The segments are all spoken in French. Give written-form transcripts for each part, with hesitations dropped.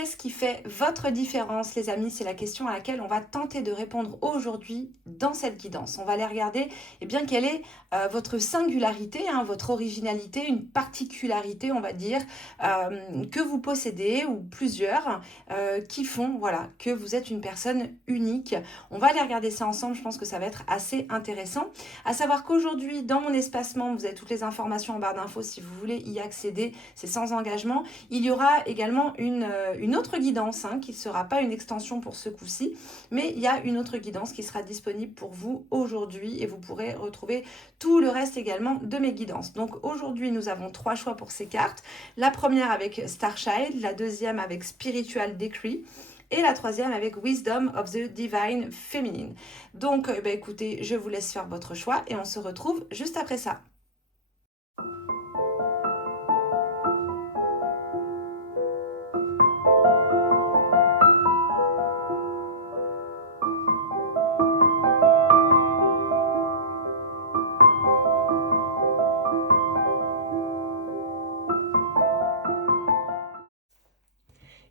Qu'est-ce qui fait votre différence, les amis? C'est la question à laquelle on va tenter de répondre aujourd'hui dans cette guidance. On va aller regarder quelle est votre singularité, hein, votre originalité, une particularité, on va dire, que vous possédez ou plusieurs qui font que vous êtes une personne unique. On va aller regarder ça ensemble, je pense que ça va être assez intéressant. À savoir qu'aujourd'hui, dans mon espace membre, vous avez toutes les informations en barre d'infos si vous voulez y accéder, c'est sans engagement. Il y aura également une autre guidance qui ne sera pas une extension pour ce coup-ci, mais il y a une autre guidance qui sera disponible pour vous aujourd'hui et vous pourrez retrouver tout le reste également de mes guidances. Donc aujourd'hui, nous avons 3 choix pour ces cartes. La première avec Starchild, la deuxième avec Spiritual Decree et la troisième avec Wisdom of the Divine Feminine. Donc écoutez, je vous laisse faire votre choix et on se retrouve juste après ça.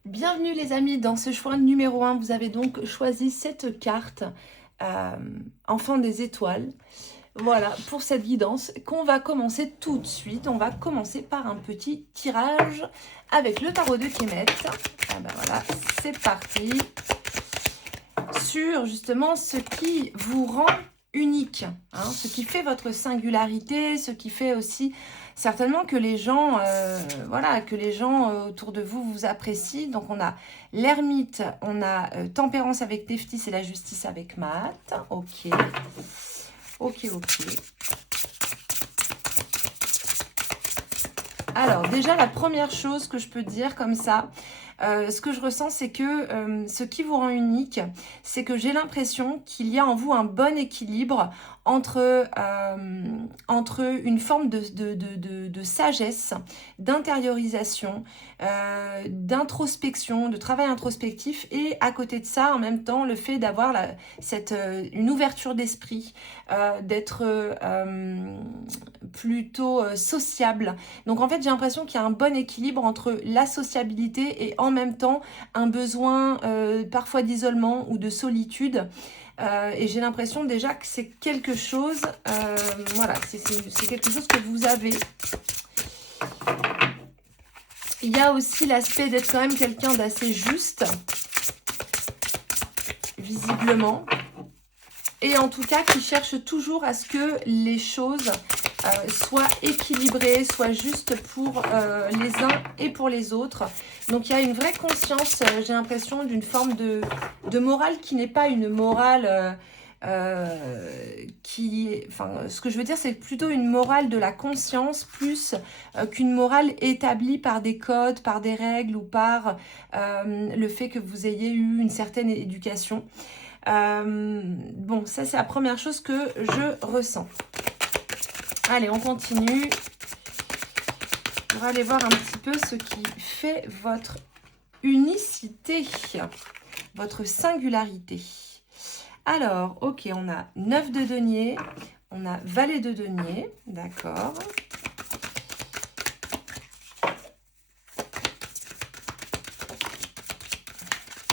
Bienvenue les amis dans ce choix numéro 1. Vous avez donc choisi cette carte, Enfant des étoiles. Voilà, pour cette guidance qu'on va commencer tout de suite. On va commencer par un petit tirage avec le tarot de Kemet. Voilà, c'est parti. Sur justement ce qui vous rend unique, ce qui fait votre singularité, ce qui fait aussi certainement que les gens, autour de vous vous apprécient. Donc on a l'ermite, on a tempérance avec Nephthys et la justice avec Maat. Ok. Alors déjà la première chose que je peux dire comme ça, ce que je ressens, c'est que ce qui vous rend unique, c'est que j'ai l'impression qu'il y a en vous un bon équilibre entre une forme de sagesse, d'intériorisation, d'introspection, de travail introspectif, et à côté de ça, en même temps, le fait d'avoir une ouverture d'esprit, d'être plutôt sociable. Donc en fait, j'ai l'impression qu'il y a un bon équilibre entre la sociabilité et en même temps un besoin parfois d'isolement ou de solitude. Et j'ai l'impression déjà que c'est quelque chose, c'est quelque chose que vous avez. Il y a aussi l'aspect d'être quand même quelqu'un d'assez juste, visiblement. Et en tout cas, qui cherche toujours à ce que les choses soient équilibrées, soient justes pour les uns et pour les autres. Donc il y a une vraie conscience, j'ai l'impression, d'une forme de morale qui n'est pas une morale ce que je veux dire, c'est plutôt une morale de la conscience plus qu'une morale établie par des codes, par des règles ou par le fait que vous ayez eu une certaine éducation. Bon, ça c'est la première chose que je ressens. Allez, on continue. On va aller voir un petit peu ce qui fait votre unicité, votre singularité. Alors, ok, on a 9 de denier, on a valet de denier, d'accord.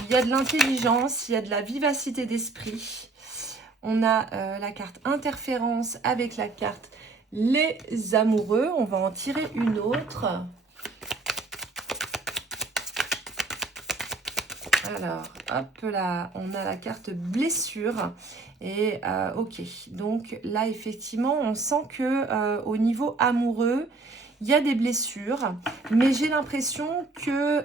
Il y a de l'intelligence, il y a de la vivacité d'esprit. On a la carte interférence avec la carte les amoureux. On va en tirer une autre. Alors, hop là, on a la carte blessure. Et ok, donc là, effectivement, on sent que au niveau amoureux, il y a des blessures. Mais j'ai l'impression que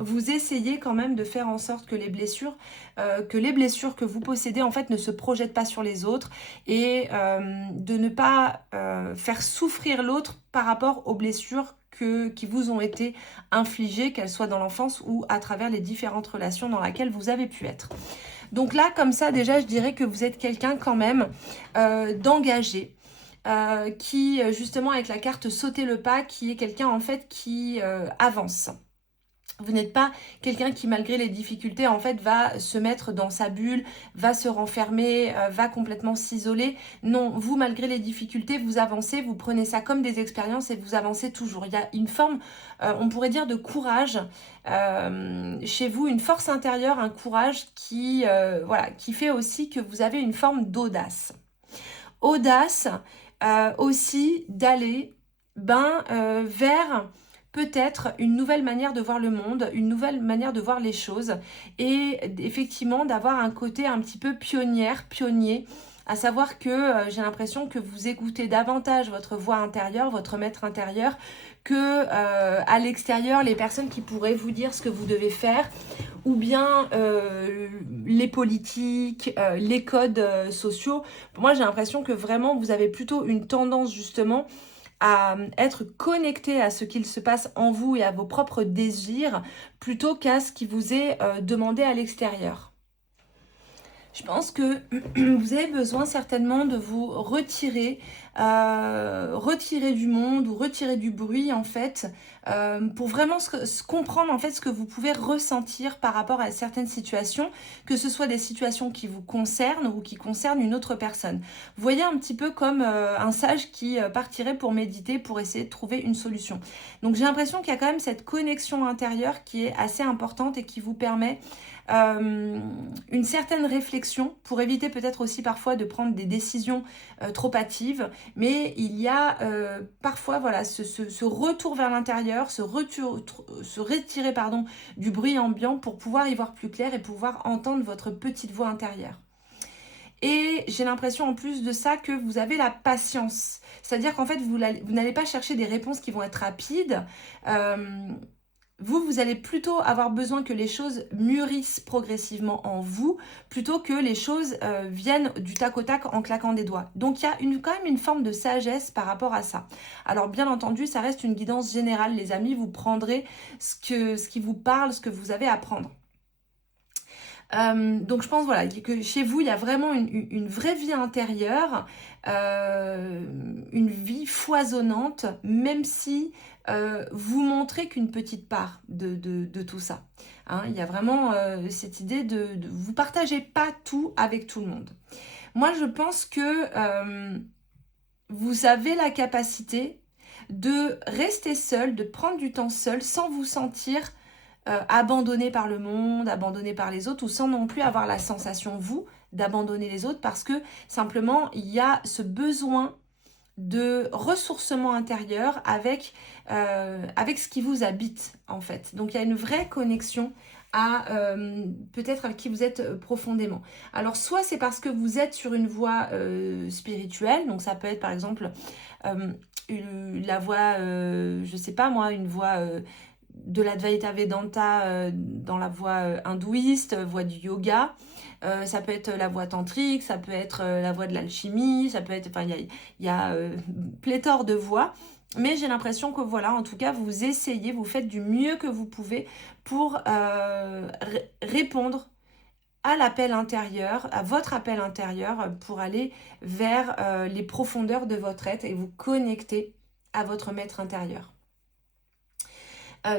vous essayez quand même de faire en sorte que les blessures que vous possédez, en fait, ne se projettent pas sur les autres. Et de ne pas faire souffrir l'autre par rapport aux blessures qui vous ont été infligées, qu'elles soient dans l'enfance ou à travers les différentes relations dans lesquelles vous avez pu être. Donc là, comme ça, déjà, je dirais que vous êtes quelqu'un quand même d'engagé, qui, justement, avec la carte sauter le pas, qui est quelqu'un, en fait, qui avance. Vous n'êtes pas quelqu'un qui, malgré les difficultés, en fait, va se mettre dans sa bulle, va se renfermer, va complètement s'isoler. Non, vous, malgré les difficultés, vous avancez, vous prenez ça comme des expériences et vous avancez toujours. Il y a une forme, on pourrait dire, de courage chez vous, une force intérieure, un courage qui, voilà, qui fait aussi que vous avez une forme d'audace. Audace aussi d'aller vers peut-être une nouvelle manière de voir le monde, une nouvelle manière de voir les choses et effectivement d'avoir un côté un petit peu pionnier, à savoir que j'ai l'impression que vous écoutez davantage votre voix intérieure, votre maître intérieur, que à l'extérieur, les personnes qui pourraient vous dire ce que vous devez faire, ou bien les politiques, les codes sociaux. Moi, j'ai l'impression que vraiment, vous avez plutôt une tendance justement à être connecté à ce qu'il se passe en vous et à vos propres désirs plutôt qu'à ce qui vous est demandé à l'extérieur. Je pense que vous avez besoin certainement de vous retirer du monde ou retirer du bruit en fait, pour vraiment comprendre en fait ce que vous pouvez ressentir par rapport à certaines situations, que ce soit des situations qui vous concernent ou qui concernent une autre personne. Vous voyez un petit peu comme un sage qui partirait pour méditer, pour essayer de trouver une solution. Donc j'ai l'impression qu'il y a quand même cette connexion intérieure qui est assez importante et qui vous permet une certaine réflexion pour éviter peut-être aussi parfois de prendre des décisions trop hâtives, mais il y a parfois voilà ce retour vers l'intérieur, se retirer pardon, du bruit ambiant pour pouvoir y voir plus clair et pouvoir entendre votre petite voix intérieure. Et j'ai l'impression en plus de ça que vous avez la patience, c'est-à-dire qu'en fait vous n'allez pas chercher des réponses qui vont être rapides. Vous allez plutôt avoir besoin que les choses mûrissent progressivement en vous, plutôt que les choses viennent du tac au tac en claquant des doigts. Donc il y a quand même une forme de sagesse par rapport à ça. Alors bien entendu, ça reste une guidance générale, les amis, vous prendrez ce qui vous parle, ce que vous avez à prendre. Donc je pense voilà, que chez vous, il y a vraiment une vraie vie intérieure, une vie foisonnante, même si vous montrez qu'une petite part de tout ça. Hein, il y a vraiment cette idée de vous partagez pas tout avec tout le monde. Moi, je pense que vous avez la capacité de rester seul, de prendre du temps seul, sans vous sentir abandonné par le monde, abandonné par les autres, ou sans non plus avoir la sensation, vous, d'abandonner les autres, parce que simplement, il y a ce besoin de ressourcement intérieur avec ce qui vous habite, en fait. Donc, il y a une vraie connexion à peut-être avec qui vous êtes profondément. Alors, soit c'est parce que vous êtes sur une voie spirituelle, donc ça peut être, par exemple, la voie, je sais pas moi, une voie... de l'Advaita Vedanta dans la voie hindouiste, voie du yoga. Ça peut être la voie tantrique, ça peut être la voie de l'alchimie, ça peut être... Enfin, il y a pléthore de voies. Mais j'ai l'impression que voilà, en tout cas, vous essayez, vous faites du mieux que vous pouvez pour répondre à l'appel intérieur, à votre appel intérieur, pour aller vers les profondeurs de votre être et vous connecter à votre maître intérieur.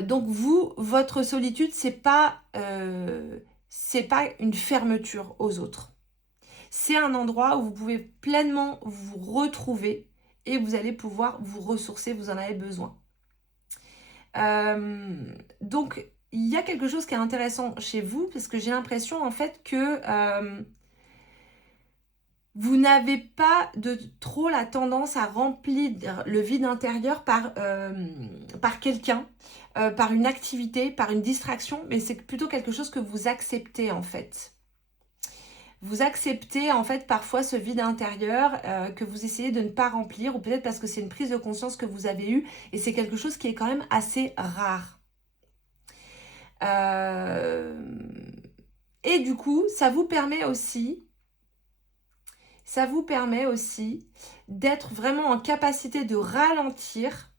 Donc vous, votre solitude, c'est pas une fermeture aux autres. C'est un endroit où vous pouvez pleinement vous retrouver et vous allez pouvoir vous ressourcer, vous en avez besoin. Donc il y a quelque chose qui est intéressant chez vous, parce que j'ai l'impression en fait que vous n'avez pas trop la tendance à remplir le vide intérieur par quelqu'un, par une activité, par une distraction, mais c'est plutôt quelque chose que vous acceptez en fait. Vous acceptez en fait parfois ce vide intérieur que vous essayez de ne pas remplir, ou peut-être parce que c'est une prise de conscience que vous avez eue, et c'est quelque chose qui est quand même assez rare. Et du coup, ça vous permet aussi d'être vraiment en capacité de ralentir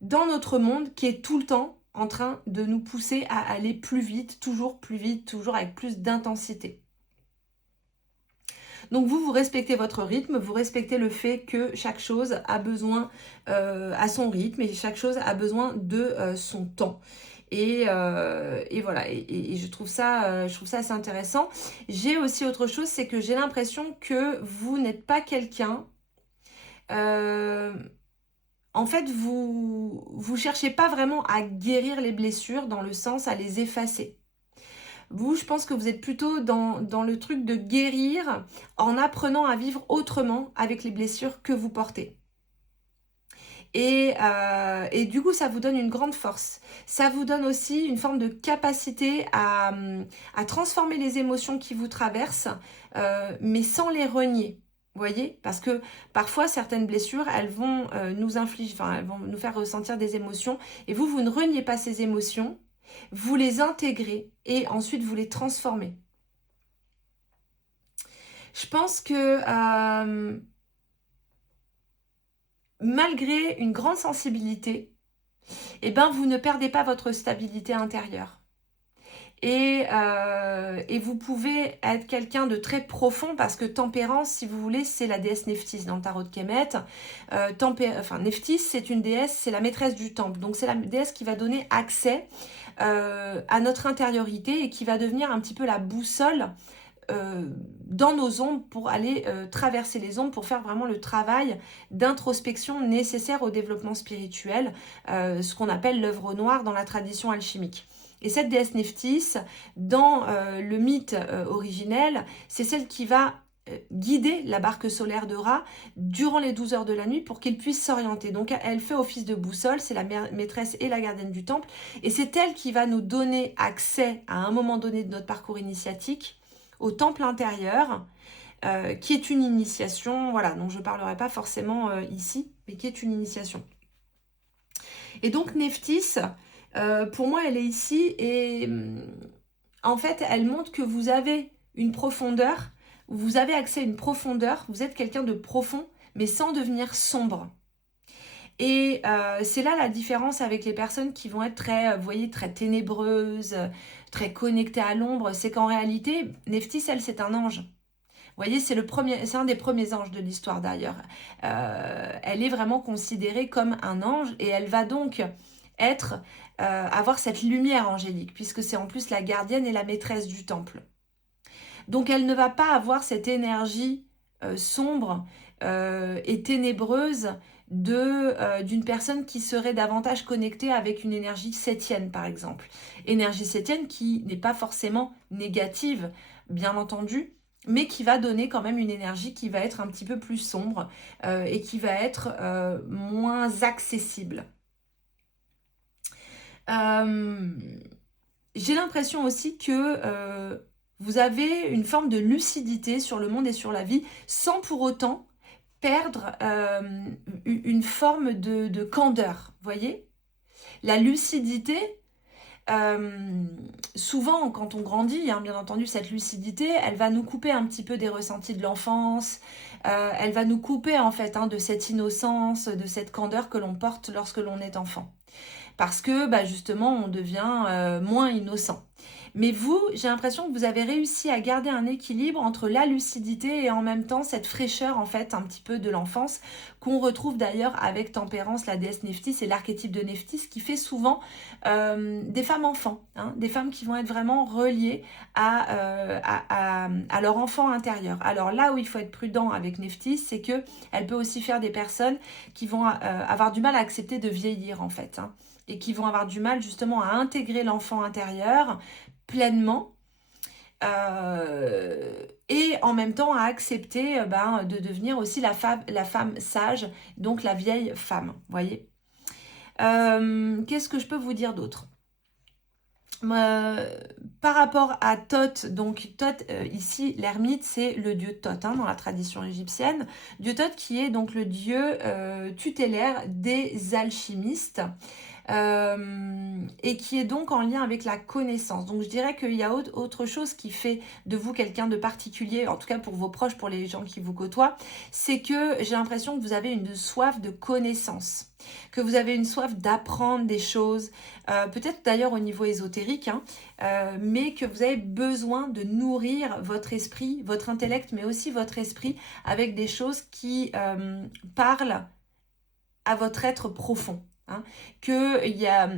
dans notre monde qui est tout le temps en train de nous pousser à aller plus vite, toujours avec plus d'intensité. Donc vous respectez votre rythme, vous respectez le fait que chaque chose a besoin à son rythme et chaque chose a besoin de son temps. Et voilà, et je trouve ça assez intéressant. J'ai aussi autre chose, c'est que j'ai l'impression que vous n'êtes pas quelqu'un... euh, en fait, vous cherchez pas vraiment à guérir les blessures dans le sens à les effacer. Vous, je pense que vous êtes plutôt dans le truc de guérir en apprenant à vivre autrement avec les blessures que vous portez. Et du coup, ça vous donne une grande force. Ça vous donne aussi une forme de capacité à transformer les émotions qui vous traversent, mais sans les renier. Vous voyez? Parce que parfois, certaines blessures, elles vont nous infliger, enfin, elles vont nous faire ressentir des émotions. Et vous ne reniez pas ces émotions, vous les intégrez et ensuite vous les transformez. Je pense que malgré une grande sensibilité, eh ben, vous ne perdez pas votre stabilité intérieure. Et vous pouvez être quelqu'un de très profond parce que Tempérance, si vous voulez, c'est la déesse Nephthys dans le tarot de Kemet. Nephthys, c'est une déesse, c'est la maîtresse du temple. Donc c'est la déesse qui va donner accès à notre intériorité et qui va devenir un petit peu la boussole dans nos ombres pour aller traverser les ombres, pour faire vraiment le travail d'introspection nécessaire au développement spirituel, ce qu'on appelle l'œuvre noire dans la tradition alchimique. Et cette déesse Nephthys, dans le mythe originel, c'est celle qui va guider la barque solaire de Ra durant les 12 heures de la nuit pour qu'il puisse s'orienter. Donc elle fait office de boussole, c'est la maîtresse et la gardienne du temple, et c'est elle qui va nous donner accès à un moment donné de notre parcours initiatique au temple intérieur, qui est une initiation, voilà, dont je ne parlerai pas forcément ici, mais qui est une initiation. Et donc Nephthys, pour moi, elle est ici, et en fait, elle montre que vous avez une profondeur, vous avez accès à une profondeur, vous êtes quelqu'un de profond, mais sans devenir sombre. Et c'est là la différence avec les personnes qui vont être très, vous voyez, très ténébreuses, très connectées à l'ombre. C'est qu'en réalité, Nephthys, elle, c'est un ange. Vous voyez, c'est un des premiers anges de l'histoire d'ailleurs. Elle est vraiment considérée comme un ange et elle va donc avoir cette lumière angélique, puisque c'est en plus la gardienne et la maîtresse du temple. Donc elle ne va pas avoir cette énergie sombre et ténébreuse d'une personne qui serait davantage connectée avec une énergie septième, par exemple. Énergie septième qui n'est pas forcément négative, bien entendu, mais qui va donner quand même une énergie qui va être un petit peu plus sombre et qui va être moins accessible. J'ai l'impression aussi que vous avez une forme de lucidité sur le monde et sur la vie, sans pour autant perdre une forme de candeur, voyez? La lucidité, souvent quand on grandit, hein, bien entendu, cette lucidité, elle va nous couper un petit peu des ressentis de l'enfance, elle va nous couper en fait de cette innocence, de cette candeur que l'on porte lorsque l'on est enfant. Parce que justement, on devient moins innocent. Mais vous, j'ai l'impression que vous avez réussi à garder un équilibre entre la lucidité et en même temps cette fraîcheur en fait un petit peu de l'enfance qu'on retrouve d'ailleurs avec Tempérance, la déesse Nephthys et l'archétype de Nephthys qui fait souvent des femmes enfants, hein, des femmes qui vont être vraiment reliées à leur enfant intérieur. Alors là où il faut être prudent avec Nephthys, c'est que elle peut aussi faire des personnes qui vont avoir du mal à accepter de vieillir en fait, hein, et qui vont avoir du mal justement à intégrer l'enfant intérieur pleinement et en même temps à accepter de devenir aussi la femme sage, donc la vieille femme, voyez. Qu'est-ce que je peux vous dire d'autre? Par rapport à Thoth, donc Thoth, ici l'ermite c'est le dieu Thoth dans la tradition égyptienne, dieu Thoth qui est donc le dieu tutélaire des alchimistes, et qui est donc en lien avec la connaissance. Donc je dirais qu'il y a autre chose qui fait de vous quelqu'un de particulier, en tout cas pour vos proches, pour les gens qui vous côtoient, c'est que j'ai l'impression que vous avez une soif de connaissance, que vous avez une soif d'apprendre des choses, peut-être d'ailleurs au niveau ésotérique, mais que vous avez besoin de nourrir votre esprit, votre intellect, mais aussi votre esprit avec des choses qui parlent à votre être profond. Qu'il y a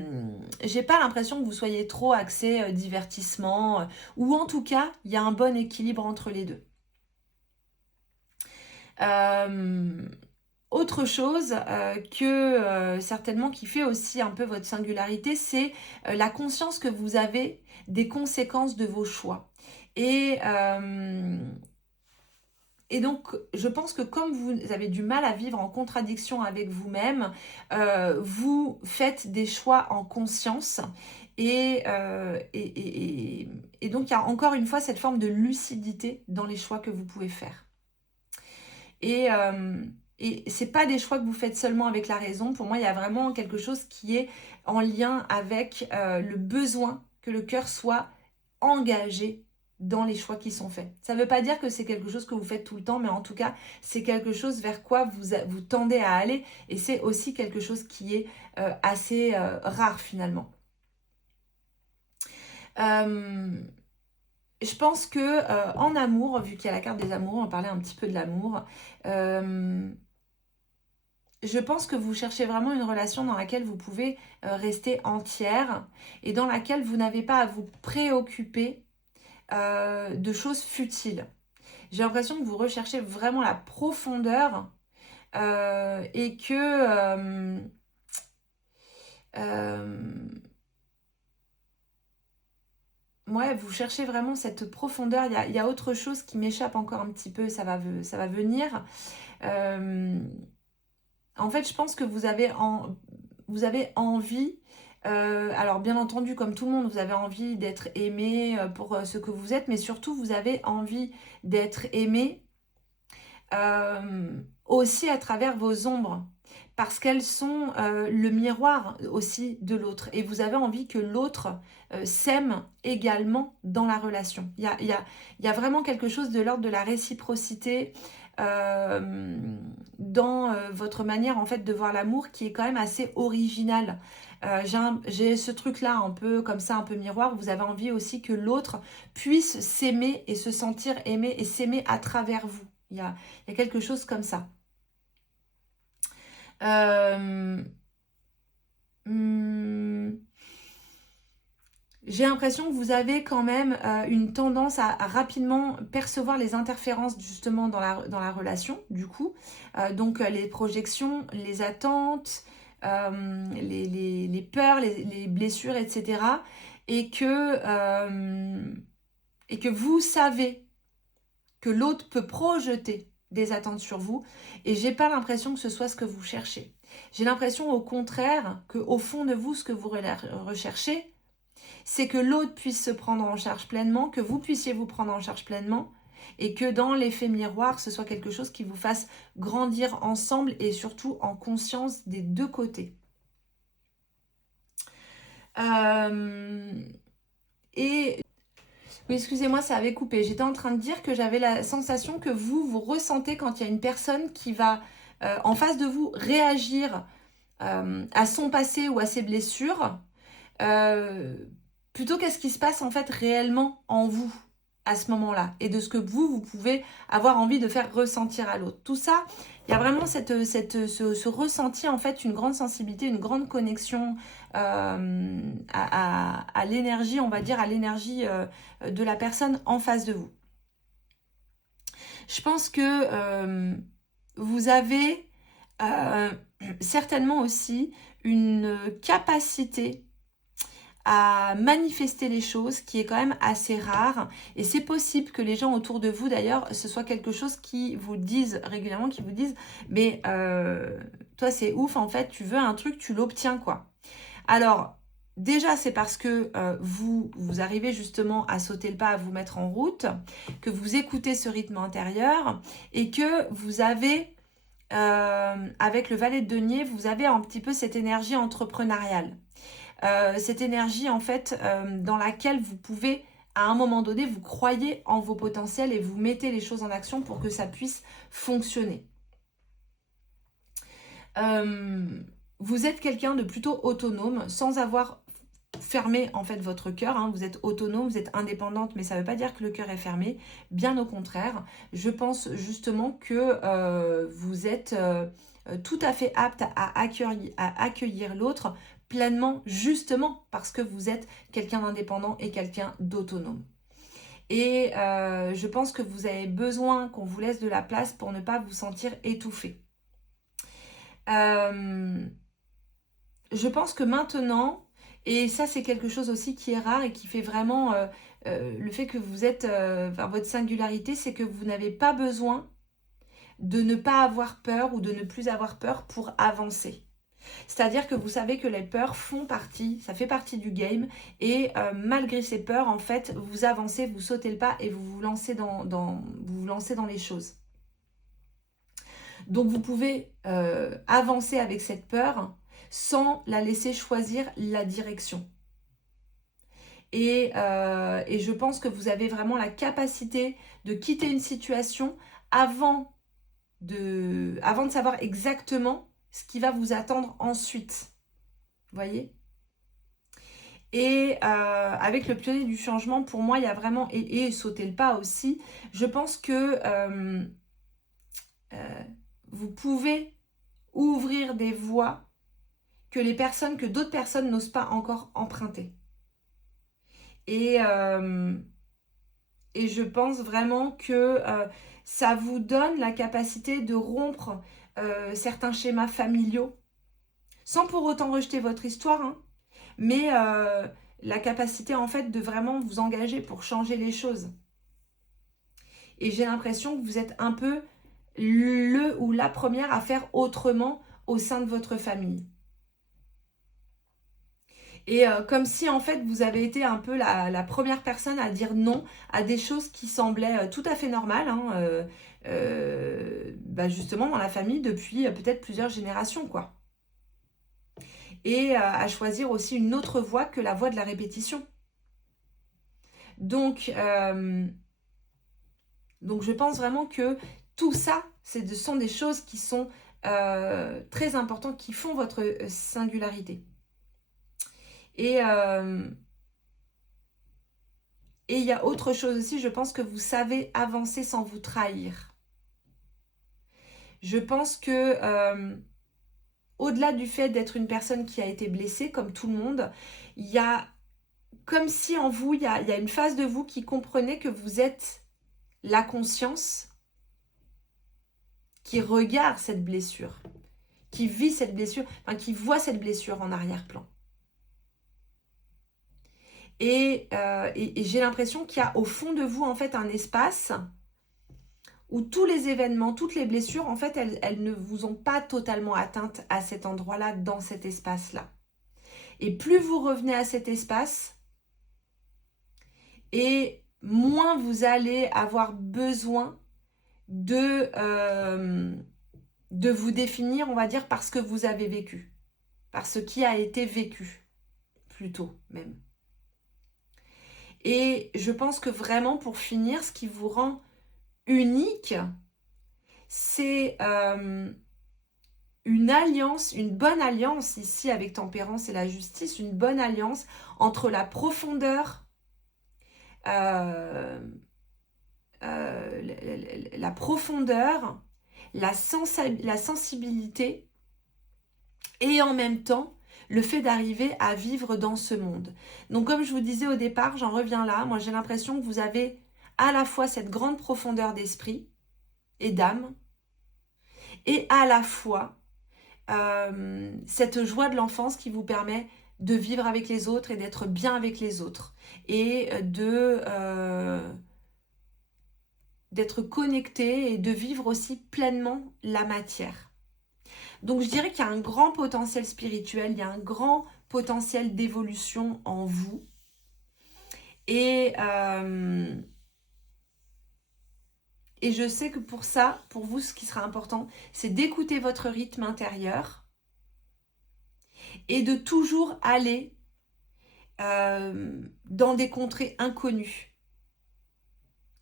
j'ai pas l'impression que vous soyez trop axé divertissement, ou en tout cas, il y a un bon équilibre entre les deux. Autre chose que certainement qui fait aussi un peu votre singularité, c'est la conscience que vous avez des conséquences de vos choix. Et, euh, et donc, je pense que comme vous avez du mal à vivre en contradiction avec vous-même, vous faites des choix en conscience. Et donc, il y a encore une fois cette forme de lucidité dans les choix que vous pouvez faire. Et c'est pas des choix que vous faites seulement avec la raison. Pour moi, il y a vraiment quelque chose qui est en lien avec le besoin que le cœur soit engagé dans les choix qui sont faits. Ça ne veut pas dire que c'est quelque chose que vous faites tout le temps, mais en tout cas, c'est quelque chose vers quoi vous tendez à aller. Et c'est aussi quelque chose qui est assez rare finalement. Je pense que en amour, vu qu'il y a la carte des amours, on va parler un petit peu de l'amour. Je pense que vous cherchez vraiment une relation dans laquelle vous pouvez rester entière et dans laquelle vous n'avez pas à vous préoccuper de choses futiles. J'ai l'impression que vous recherchez vraiment la profondeur et que ouais, vous cherchez vraiment cette profondeur. Il y a autre chose qui m'échappe encore un petit peu, ça va venir. En fait, je pense que vous avez envie, alors bien entendu, comme tout le monde, vous avez envie d'être aimé pour ce que vous êtes, mais surtout, vous avez envie d'être aimé aussi à travers vos ombres, parce qu'elles sont le miroir aussi de l'autre. Et vous avez envie que l'autre s'aime également dans la relation. Il y a vraiment quelque chose de l'ordre de la réciprocité dans votre manière en fait de voir l'amour qui est quand même assez original. J'ai ce truc-là un peu comme ça, un peu miroir. Vous avez envie aussi que l'autre puisse s'aimer et se sentir aimé et s'aimer à travers vous. Il y a quelque chose comme ça. J'ai l'impression que vous avez quand même une tendance à rapidement percevoir les interférences justement dans la relation, du coup. Donc les projections, les attentes, les peurs, les blessures, etc. Et que vous savez que l'autre peut projeter des attentes sur vous. Et j'ai pas l'impression que ce soit ce que vous cherchez. J'ai l'impression au contraire qu'au fond de vous, ce que vous recherchez, c'est que l'autre puisse se prendre en charge pleinement, que vous puissiez vous prendre en charge pleinement et que dans l'effet miroir, ce soit quelque chose qui vous fasse grandir ensemble et surtout en conscience des deux côtés. Oui, excusez-moi, ça avait coupé. J'étais en train de dire que j'avais la sensation que vous ressentez quand il y a une personne qui va en face de vous réagir à son passé ou à ses blessures. Plutôt qu'à ce qui se passe en fait réellement en vous à ce moment-là et de ce que vous pouvez avoir envie de faire ressentir à l'autre. Tout ça, il y a vraiment ce ressenti en fait, une grande sensibilité, une grande connexion à l'énergie, on va dire, à l'énergie de la personne en face de vous. Je pense que vous avez certainement aussi une capacité à manifester les choses qui est quand même assez rare et c'est possible que les gens autour de vous d'ailleurs ce soit quelque chose qui vous disent régulièrement, qui vous disent mais toi c'est ouf en fait, tu veux un truc, tu l'obtiens quoi. Alors déjà c'est parce que vous arrivez justement à sauter le pas, à vous mettre en route, que vous écoutez ce rythme intérieur et que vous avez avec le valet de denier, vous avez un petit peu cette énergie entrepreneuriale. Cette énergie en fait dans laquelle vous pouvez à un moment donné vous croyez en vos potentiels et vous mettez les choses en action pour que ça puisse fonctionner. Vous êtes quelqu'un de plutôt autonome sans avoir fermé en fait votre cœur, hein. Vous êtes autonome, vous êtes indépendante, mais ça ne veut pas dire que le cœur est fermé, bien au contraire. Je pense justement que vous êtes tout à fait apte à accueillir l'autre pleinement, justement parce que vous êtes quelqu'un d'indépendant et quelqu'un d'autonome. Et je pense que vous avez besoin qu'on vous laisse de la place pour ne pas vous sentir étouffé. Je pense que maintenant, et ça c'est quelque chose aussi qui est rare et qui fait vraiment le fait que vous êtes, votre singularité, c'est que vous n'avez pas besoin de ne pas avoir peur ou de ne plus avoir peur pour avancer. C'est-à-dire que vous savez que les peurs font partie, ça fait partie du game, et malgré ces peurs, en fait, vous avancez, vous sautez le pas et vous vous lancez vous vous lancez dans les choses. Donc vous pouvez avancer avec cette peur sans la laisser choisir la direction. Et je pense que vous avez vraiment la capacité de quitter une situation avant de savoir exactement ce qui va vous attendre ensuite. Vous voyez ? Et avec le pionnier du changement, pour moi, il y a vraiment, et sauter le pas aussi, je pense que vous pouvez ouvrir des voies que d'autres personnes n'osent pas encore emprunter. Et je pense vraiment que ça vous donne la capacité de rompre certains schémas familiaux, sans pour autant rejeter votre histoire, hein, mais la capacité en fait de vraiment vous engager pour changer les choses. Et j'ai l'impression que vous êtes un peu le ou la première à faire autrement au sein de votre famille. Et comme si en fait vous avez été un peu la première personne à dire non à des choses qui semblaient tout à fait normales, hein, justement dans la famille depuis peut-être plusieurs générations, quoi. Et à choisir aussi une autre voie que la voie de la répétition. Donc je pense vraiment que tout ça, ce sont des choses qui sont très importantes, qui font votre singularité. Et il y a autre chose aussi, je pense que vous savez avancer sans vous trahir. Je pense que au-delà du fait d'être une personne qui a été blessée, comme tout le monde, il y a comme si en vous, il y a une phase de vous qui comprenait que vous êtes la conscience qui regarde cette blessure, qui vit cette blessure, enfin qui voit cette blessure en arrière-plan. Et j'ai l'impression qu'il y a au fond de vous en fait un espace où tous les événements, toutes les blessures, en fait, elles ne vous ont pas totalement atteinte à cet endroit-là, dans cet espace-là. Et plus vous revenez à cet espace, et moins vous allez avoir besoin de vous définir, on va dire, par ce que vous avez vécu, par ce qui a été vécu, plutôt même. Et je pense que vraiment, pour finir, ce qui vous rend unique, c'est une alliance, une bonne alliance ici avec Tempérance et la justice, une bonne alliance entre la profondeur, la sensibilité et en même temps le fait d'arriver à vivre dans ce monde. Donc comme je vous disais au départ, j'en reviens là, moi j'ai l'impression que vous avez à la fois cette grande profondeur d'esprit et d'âme, et à la fois cette joie de l'enfance qui vous permet de vivre avec les autres et d'être bien avec les autres, et d'être connecté et de vivre aussi pleinement la matière. Donc je dirais qu'il y a un grand potentiel spirituel, il y a un grand potentiel d'évolution en vous. Et je sais que pour ça, pour vous, ce qui sera important, c'est d'écouter votre rythme intérieur et de toujours aller dans des contrées inconnues.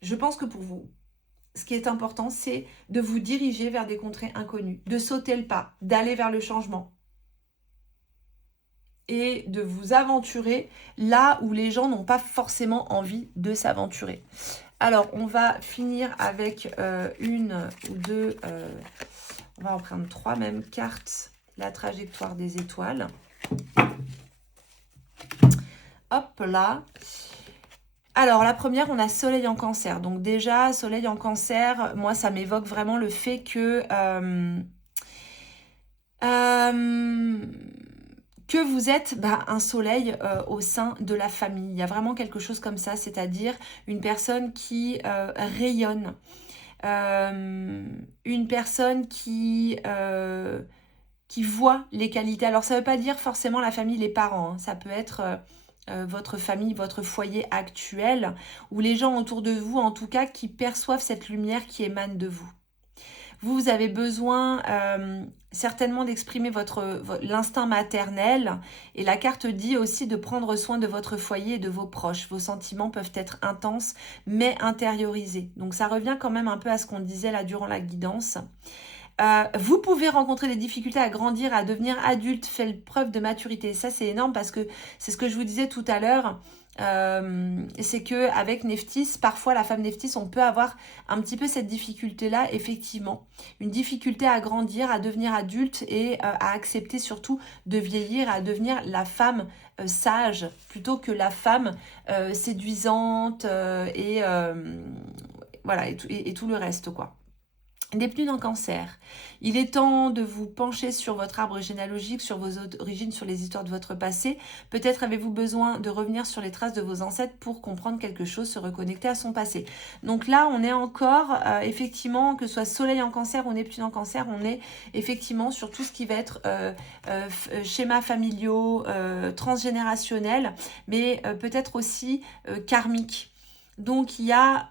Je pense que pour vous, ce qui est important, c'est de vous diriger vers des contrées inconnues, de sauter le pas, d'aller vers le changement et de vous aventurer là où les gens n'ont pas forcément envie de s'aventurer. Alors, on va finir avec une ou deux, on va en prendre 3 même cartes, la trajectoire des étoiles. Hop là. Alors, la première, on a Soleil en Cancer. Donc déjà, Soleil en Cancer, moi, ça m'évoque vraiment le fait que vous êtes un soleil au sein de la famille. Il y a vraiment quelque chose comme ça, c'est-à-dire une personne qui rayonne, une personne qui voit les qualités. Alors, ça ne veut pas dire forcément la famille, les parents, hein. Ça peut être votre famille, votre foyer actuel, ou les gens autour de vous, en tout cas, qui perçoivent cette lumière qui émane de vous. Vous avez besoin certainement d'exprimer l'instinct maternel, et la carte dit aussi de prendre soin de votre foyer et de vos proches. Vos sentiments peuvent être intenses mais intériorisés. Donc ça revient quand même un peu à ce qu'on disait là durant la guidance. Vous pouvez rencontrer des difficultés à grandir, à devenir adulte, faire preuve de maturité. Ça, c'est énorme parce que c'est ce que je vous disais tout à l'heure. C'est que avec Nephthys, parfois la femme Nephthys, on peut avoir un petit peu cette difficulté-là, effectivement. Une difficulté à grandir, à devenir adulte et à accepter surtout de vieillir, à devenir la femme sage plutôt que la femme séduisante voilà, et tout le reste, quoi. Neptune en Cancer. Il est temps de vous pencher sur votre arbre généalogique, sur vos origines, sur les histoires de votre passé. Peut-être avez-vous besoin de revenir sur les traces de vos ancêtres pour comprendre quelque chose, se reconnecter à son passé. Donc là, on est encore, effectivement, que ce soit Soleil en Cancer ou Neptune en Cancer, on est effectivement sur tout ce qui va être schémas familiaux, transgénérationnels, mais peut-être aussi karmiques. Donc il y a...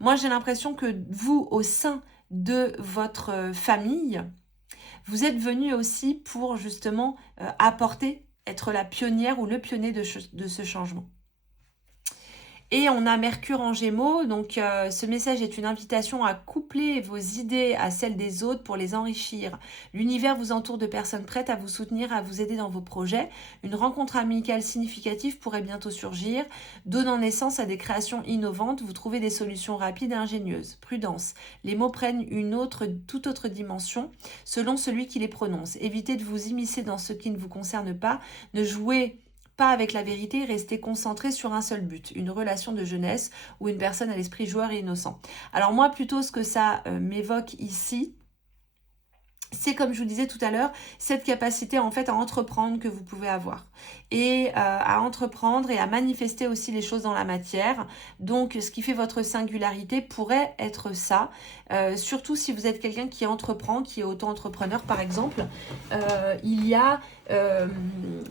moi, j'ai l'impression que vous, au sein de votre famille, vous êtes venu aussi pour justement apporter, être la pionnière ou le pionnier de ce changement. Et on a Mercure en Gémeaux, donc ce message est une invitation à coupler vos idées à celles des autres pour les enrichir. L'univers vous entoure de personnes prêtes à vous soutenir, à vous aider dans vos projets. Une rencontre amicale significative pourrait bientôt surgir, donnant naissance à des créations innovantes. Vous trouvez des solutions rapides et ingénieuses. Prudence, les mots prennent toute autre dimension selon celui qui les prononce. Évitez de vous immiscer dans ce qui ne vous concerne pas. Ne jouez pas avec la vérité, restez concentré sur un seul but, une relation de jeunesse ou une personne à l'esprit joueur et innocent. Alors moi, plutôt ce que ça m'évoque ici, c'est comme je vous disais tout à l'heure, cette capacité en fait à entreprendre que vous pouvez avoir. Et à entreprendre et à manifester aussi les choses dans la matière. Donc ce qui fait votre singularité pourrait être ça. Surtout si vous êtes quelqu'un qui entreprend, qui est auto-entrepreneur par exemple. Il y a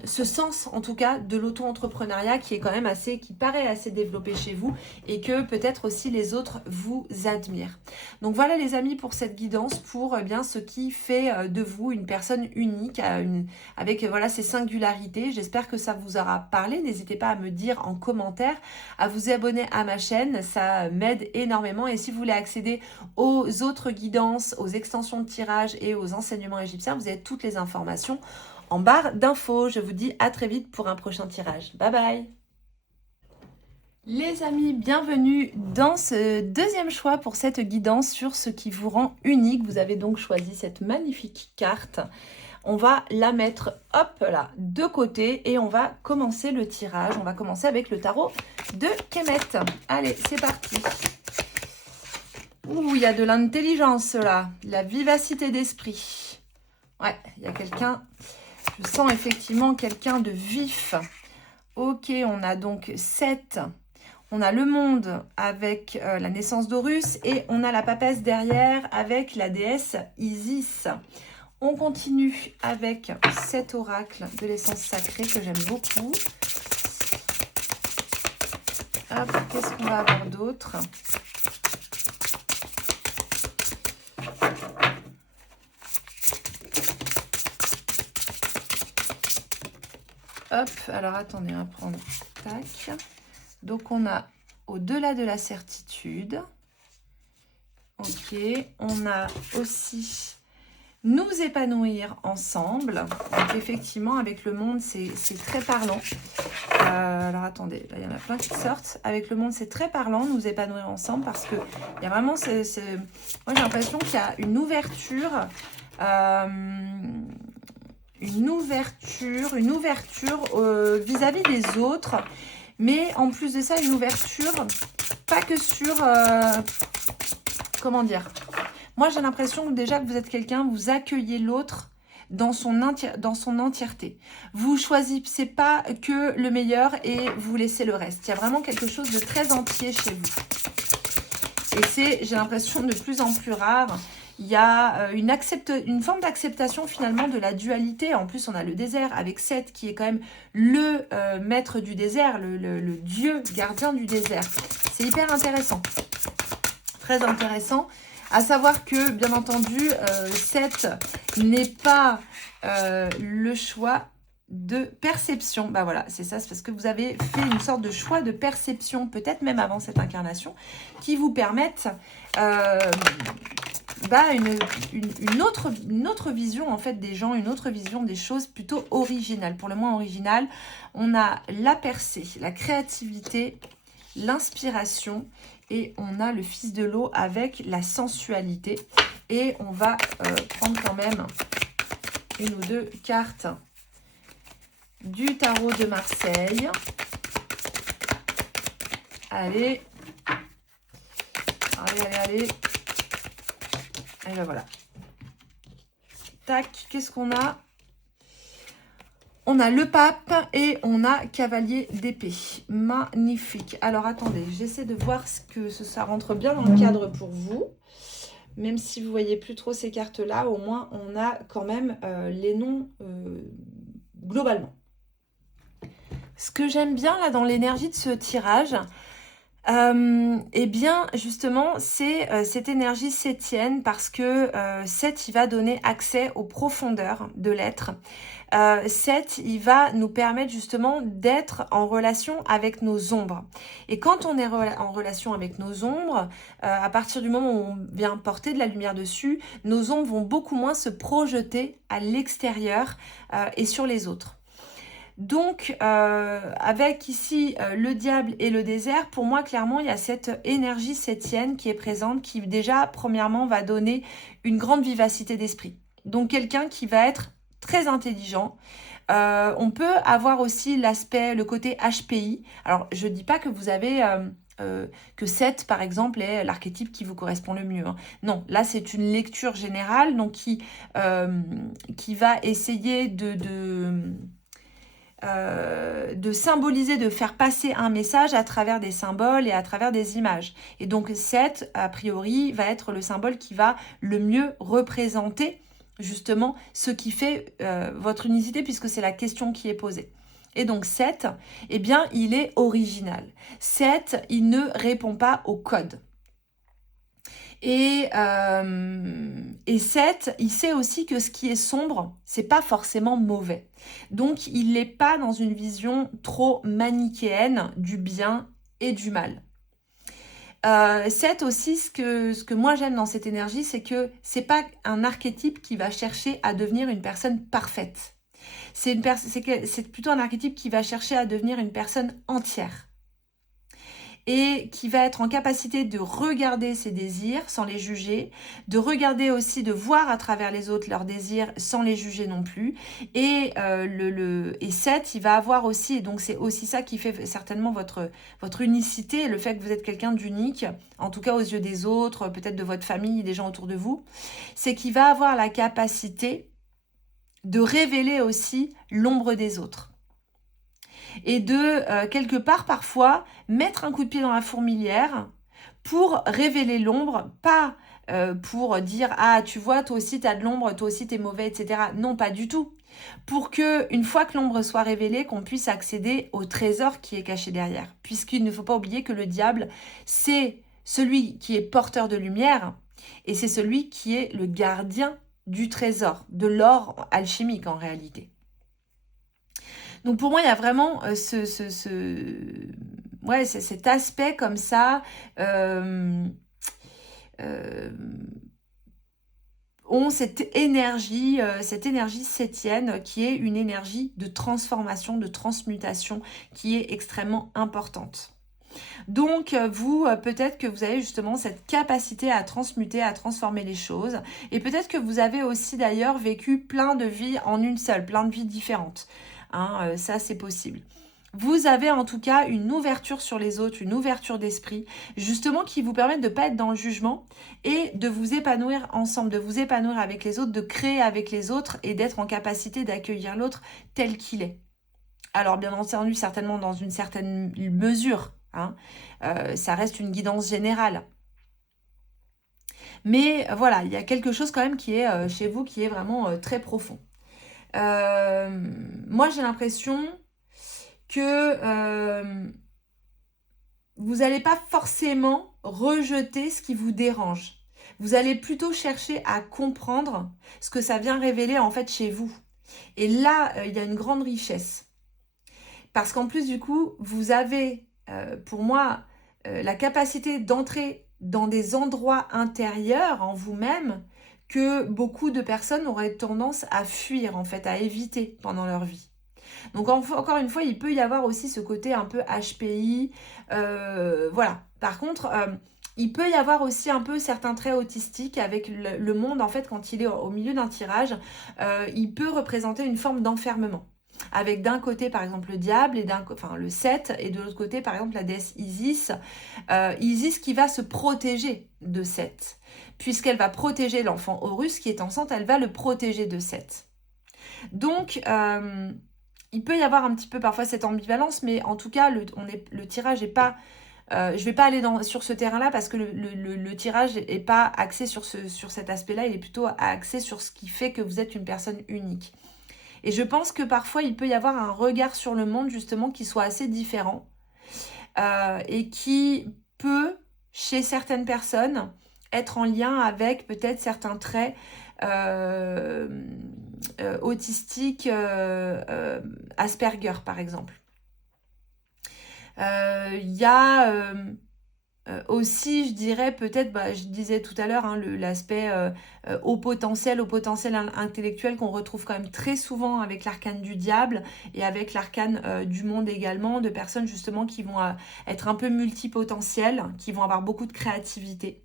ce sens en tout cas de l'auto-entrepreneuriat qui est quand même qui paraît assez développé chez vous et que peut-être aussi les autres vous admirent. Donc voilà les amis pour cette guidance, pour bien ce qui fait de vous une personne unique avec voilà ces singularités. J'espère que ça vous aura parlé. N'hésitez pas à me dire en commentaire, à vous abonner à ma chaîne, ça m'aide énormément. Et si vous voulez accéder aux autres guidances, aux extensions de tirage et aux enseignements égyptiens, vous avez toutes les informations en barre d'infos. Je vous dis à très vite pour un prochain tirage. Bye bye. Les amis, bienvenue dans ce deuxième choix pour cette guidance sur ce qui vous rend unique. Vous avez donc choisi cette magnifique carte. On va la mettre, hop là, de côté et on va commencer le tirage. On va commencer avec le tarot de Kemet. Allez, c'est parti. Ouh, il y a de l'intelligence là, de la vivacité d'esprit. Ouais, il y a quelqu'un, je sens effectivement quelqu'un de vif. Ok, on a donc 7. On a le monde avec la naissance d'Horus et on a la papesse derrière avec la déesse Isis. On continue avec cet oracle de l'essence sacrée que j'aime beaucoup. Hop, qu'est-ce qu'on va avoir d'autre ? Hop, alors attendez, on va prendre tac. Donc on a au-delà de la certitude. Ok, on a aussi nous épanouir ensemble. Donc effectivement, avec le monde, c'est très parlant. Alors attendez, là il y en a plein qui sortent. Avec le monde, c'est très parlant, nous épanouir ensemble, parce que il y a vraiment, moi j'ai l'impression qu'il y a une ouverture, une ouverture vis-à-vis des autres. Mais en plus de ça, une ouverture, pas que sur... comment dire? Moi, j'ai l'impression déjà que vous êtes quelqu'un, vous accueillez l'autre dans son entièreté. Vous choisissez pas que le meilleur et vous laissez le reste. Il y a vraiment quelque chose de très entier chez vous. Et c'est, j'ai l'impression, de plus en plus rare. Il y a une forme d'acceptation finalement de la dualité. En plus, on a le désert avec Seth qui est quand même le maître du désert, le dieu gardien du désert. C'est hyper intéressant. Très intéressant. À savoir que, bien entendu, Seth n'est pas le choix de perception. Bah voilà, c'est ça, c'est parce que vous avez fait une sorte de choix de perception, peut-être même avant cette incarnation, qui vous permettent une autre vision en fait des gens, une autre vision des choses plutôt originale. Pour le moins originale, on a la percée, la créativité, l'inspiration et on a le fils de l'eau avec la sensualité. Et on va prendre quand même une ou deux cartes du tarot de Marseille. Allez. Allez. Et ben voilà. Tac, qu'est-ce qu'on a? On a le pape et on a cavalier d'épée. Magnifique. Alors attendez, j'essaie de voir que ça rentre bien dans le cadre pour vous. Même si vous ne voyez plus trop ces cartes-là, au moins on a quand même les noms globalement. Ce que j'aime bien là dans l'énergie de ce tirage, eh bien justement c'est cette énergie septienne parce que 7 il va donner accès aux profondeurs de l'être. 7 il va nous permettre justement d'être en relation avec nos ombres. Et quand on est en relation avec nos ombres, à partir du moment où on vient porter de la lumière dessus, nos ombres vont beaucoup moins se projeter à l'extérieur et sur les autres. Donc, avec ici le diable et le désert, pour moi, clairement, il y a cette énergie septienne qui est présente, qui déjà, premièrement, va donner une grande vivacité d'esprit. Donc, quelqu'un qui va être très intelligent. On peut avoir aussi l'aspect, le côté HPI. Alors, je ne dis pas que vous avez... que 7, par exemple, est l'archétype qui vous correspond le mieux. Hein. Non, là, c'est une lecture générale donc qui va essayer de symboliser, de faire passer un message à travers des symboles et à travers des images. Et donc 7, a priori, va être le symbole qui va le mieux représenter justement ce qui fait votre unicité, puisque c'est la question qui est posée. Et donc 7, eh bien, il est original. 7, il ne répond pas au code. Et 7, il sait aussi que ce qui est sombre, c'est pas forcément mauvais. Donc, il n'est pas dans une vision trop manichéenne du bien et du mal. 7 aussi, ce que moi j'aime dans cette énergie, c'est que c'est pas un archétype qui va chercher à devenir une personne parfaite. C'est plutôt un archétype qui va chercher à devenir une personne entière. Et qui va être en capacité de regarder ses désirs sans les juger, de regarder aussi, de voir à travers les autres leurs désirs sans les juger non plus. Et 7, il va avoir aussi, et donc c'est aussi ça qui fait certainement votre unicité, le fait que vous êtes quelqu'un d'unique, en tout cas aux yeux des autres, peut-être de votre famille, des gens autour de vous, c'est qu'il va avoir la capacité de révéler aussi l'ombre des autres. Et de, quelque part, parfois, mettre un coup de pied dans la fourmilière pour révéler l'ombre, pas pour dire « Ah, tu vois, toi aussi, tu as de l'ombre, toi aussi, tu es mauvais, etc. » Non, pas du tout. Pour que, une fois que l'ombre soit révélée, qu'on puisse accéder au trésor qui est caché derrière. Puisqu'il ne faut pas oublier que le diable, c'est celui qui est porteur de lumière et c'est celui qui est le gardien du trésor, de l'or alchimique en réalité. Donc pour moi, il y a vraiment cet aspect comme ça. Ont cette énergie septienne qui est une énergie de transformation, de transmutation qui est extrêmement importante. Donc, peut-être que vous avez justement cette capacité à transmuter, à transformer les choses. Et peut-être que vous avez aussi d'ailleurs vécu plein de vies en une seule, plein de vies différentes. Hein, ça, c'est possible. Vous avez en tout cas une ouverture sur les autres, une ouverture d'esprit, justement qui vous permet de ne pas être dans le jugement et de vous épanouir ensemble, de vous épanouir avec les autres, de créer avec les autres et d'être en capacité d'accueillir l'autre tel qu'il est. Alors bien entendu, certainement dans une certaine mesure, hein, ça reste une guidance générale. Mais voilà, il y a quelque chose quand même qui est chez vous qui est vraiment très profond. Moi, j'ai l'impression que vous n'allez pas forcément rejeter ce qui vous dérange. Vous allez plutôt chercher à comprendre ce que ça vient révéler en fait chez vous. Et là, il y a une grande richesse. Parce qu'en plus, du coup, vous avez, pour moi, la capacité d'entrer dans des endroits intérieurs en vous-même que beaucoup de personnes auraient tendance à fuir, en fait, à éviter pendant leur vie. Donc, encore une fois, il peut y avoir aussi ce côté un peu HPI. Voilà. Par contre, il peut y avoir aussi un peu certains traits autistiques avec le monde, en fait, quand il est au milieu d'un tirage, il peut représenter une forme d'enfermement. Avec d'un côté, par exemple, le diable, le 7, et de l'autre côté, par exemple, la déesse Isis. Isis qui va se protéger de 7. Puisqu'elle va protéger l'enfant Horus qui est enceinte, elle va le protéger de 7. Donc, il peut y avoir un petit peu parfois cette ambivalence, mais en tout cas, le tirage n'est pas... je ne vais pas aller sur ce terrain-là parce que le tirage n'est pas axé sur cet aspect-là, il est plutôt axé sur ce qui fait que vous êtes une personne unique. Et je pense que parfois, il peut y avoir un regard sur le monde, justement, qui soit assez différent et qui peut, chez certaines personnes, être en lien avec peut-être certains traits autistiques, Asperger, par exemple. Il y a... aussi, je dirais peut-être, je disais tout à l'heure, hein, l'aspect au potentiel intellectuel qu'on retrouve quand même très souvent avec l'arcane du diable et avec l'arcane du monde également, de personnes justement qui vont être un peu multipotentielles, qui vont avoir beaucoup de créativité.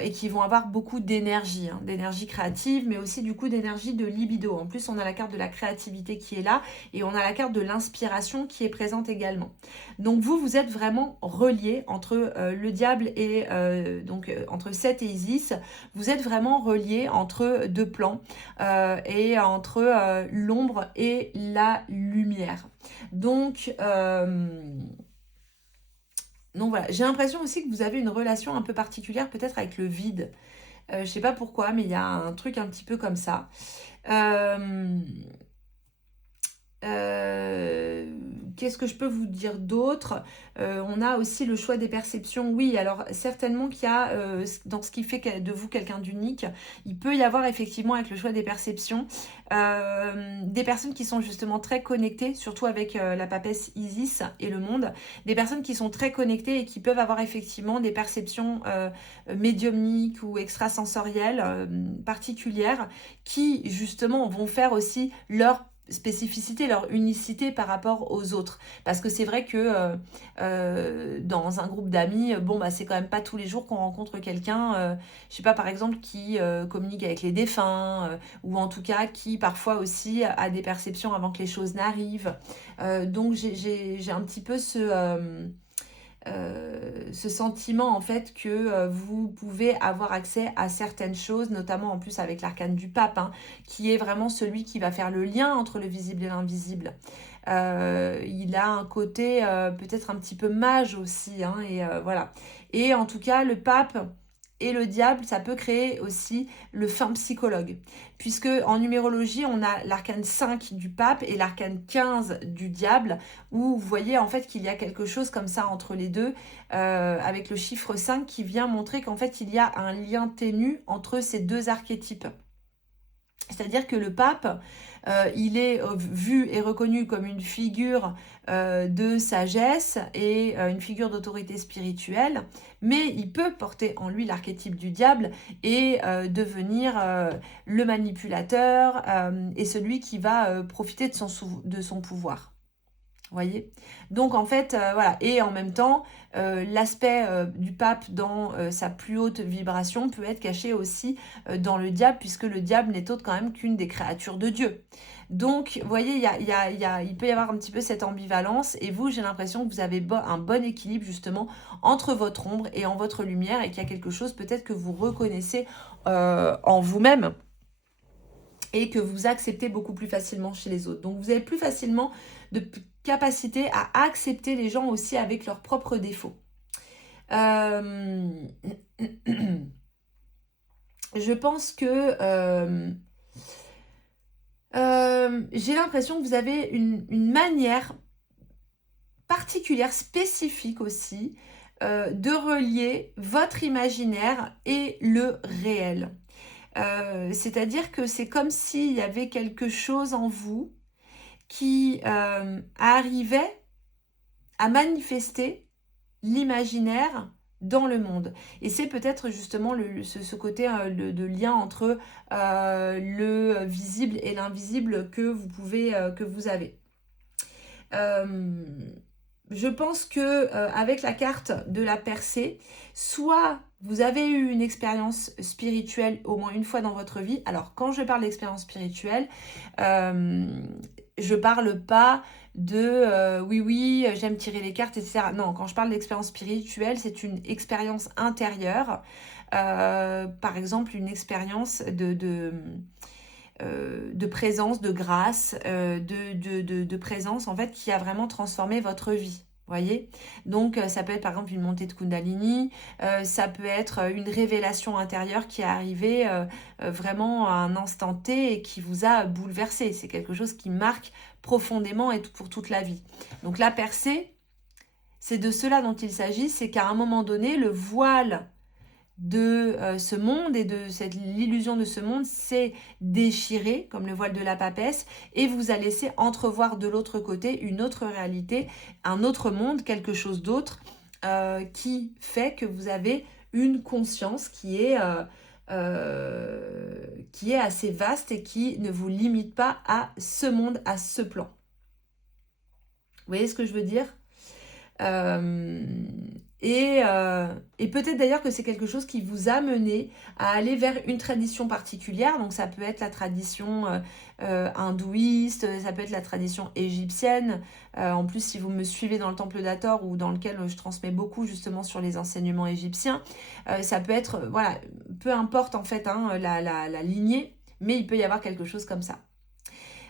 Et qui vont avoir beaucoup d'énergie, hein, d'énergie créative, mais aussi du coup d'énergie de libido. En plus, on a la carte de la créativité qui est là, et on a la carte de l'inspiration qui est présente également. Donc vous êtes vraiment reliés entre le diable et entre Seth et Isis. Vous êtes vraiment reliés entre deux plans et entre l'ombre et la lumière. Donc voilà, j'ai l'impression aussi que vous avez une relation un peu particulière peut-être avec le vide. Je sais pas pourquoi, mais il y a un truc un petit peu comme ça. Qu'est-ce que je peux vous dire d'autre? On a aussi le choix des perceptions. Oui, alors certainement qu'il y a, dans ce qui fait de vous quelqu'un d'unique, il peut y avoir effectivement avec le choix des perceptions, des personnes qui sont justement très connectées, surtout avec la papesse Isis et le monde, des personnes qui sont très connectées et qui peuvent avoir effectivement des perceptions médiumniques ou extrasensorielles particulières qui justement vont faire aussi leur spécificité, leur unicité par rapport aux autres. Parce que c'est vrai que dans un groupe d'amis, c'est quand même pas tous les jours qu'on rencontre quelqu'un, je sais pas, par exemple, qui communique avec les défunts, ou en tout cas qui parfois aussi a des perceptions avant que les choses n'arrivent. Donc j'ai un petit peu ce sentiment en fait que vous pouvez avoir accès à certaines choses, notamment en plus avec l'arcane du pape, hein, qui est vraiment celui qui va faire le lien entre le visible et l'invisible. Il a un côté peut-être un petit peu mage aussi, hein, et voilà. Et en tout cas, le pape et le diable, ça peut créer aussi le fin psychologue. Puisque en numérologie, on a l'arcane 5 du pape et l'arcane 15 du diable, où vous voyez en fait qu'il y a quelque chose comme ça entre les deux, avec le chiffre 5 qui vient montrer qu'en fait il y a un lien ténu entre ces deux archétypes. C'est-à-dire que le pape, il est vu et reconnu comme une figure de sagesse et une figure d'autorité spirituelle, mais il peut porter en lui l'archétype du diable et devenir le manipulateur et celui qui va profiter de son pouvoir. Voyez? Donc en fait, voilà. Et en même temps, l'aspect du pape dans sa plus haute vibration peut être caché aussi dans le diable, puisque le diable n'est autre quand même qu'une des créatures de Dieu. Donc, vous voyez, il peut y avoir un petit peu cette ambivalence. Et vous, j'ai l'impression que vous avez un bon équilibre justement entre votre ombre et en votre lumière, et qu'il y a quelque chose peut-être que vous reconnaissez en vous-même et que vous acceptez beaucoup plus facilement chez les autres. Donc, vous avez plus facilement de capacité à accepter les gens aussi avec leurs propres défauts. Je pense que j'ai l'impression que vous avez une manière particulière, spécifique aussi, de relier votre imaginaire et le réel. C'est-à-dire que c'est comme s'il y avait quelque chose en vous qui arrivait à manifester l'imaginaire dans le monde. Et c'est peut-être justement ce côté de lien entre le visible et l'invisible que vous avez. Je pense que avec la carte de la percée, soit vous avez eu une expérience spirituelle au moins une fois dans votre vie. Alors, quand je parle d'expérience spirituelle, je parle pas de oui, j'aime tirer les cartes, etc. Non, quand je parle d'expérience spirituelle, c'est une expérience intérieure. Par exemple, une expérience de présence, de grâce, de présence, en fait, qui a vraiment transformé votre vie. Voyez, donc ça peut être par exemple une montée de Kundalini, ça peut être une révélation intérieure qui est arrivée vraiment à un instant T et qui vous a bouleversé. C'est quelque chose qui marque profondément et pour toute la vie. Donc la percée, c'est de cela dont il s'agit, c'est qu'à un moment donné, le voile de ce monde et de l'illusion de ce monde s'est déchiré comme le voile de la papesse et vous a laissé entrevoir de l'autre côté une autre réalité, un autre monde, quelque chose d'autre qui fait que vous avez une conscience qui est assez vaste et qui ne vous limite pas à ce monde, à ce plan. Vous voyez ce que je veux dire ? Et peut-être d'ailleurs que c'est quelque chose qui vous a mené à aller vers une tradition particulière. Donc ça peut être la tradition hindouiste, ça peut être la tradition égyptienne. En plus, si vous me suivez dans le temple d'Hathor, ou dans lequel je transmets beaucoup justement sur les enseignements égyptiens, ça peut être, voilà, peu importe en fait la lignée, mais il peut y avoir quelque chose comme ça.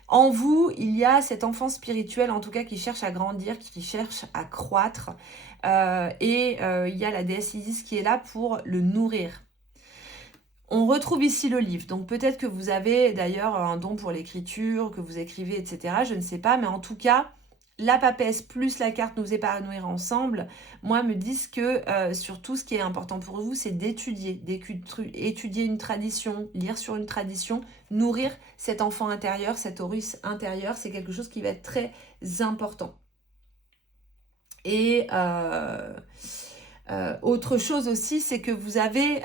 En vous, il y a cet enfant spirituel, en tout cas, qui cherche à grandir, qui cherche à croître. Il y a la déesse Isis qui est là pour le nourrir. On retrouve ici le livre. Donc peut-être que vous avez d'ailleurs un don pour l'écriture, que vous écrivez, etc. Je ne sais pas, mais en tout cas, la papesse plus la carte nous épanouir ensemble, moi, me disent que surtout ce qui est important pour vous, c'est d'étudier une tradition, lire sur une tradition, nourrir cet enfant intérieur, cet Horus intérieur, c'est quelque chose qui va être très important. Et autre chose aussi, c'est que vous avez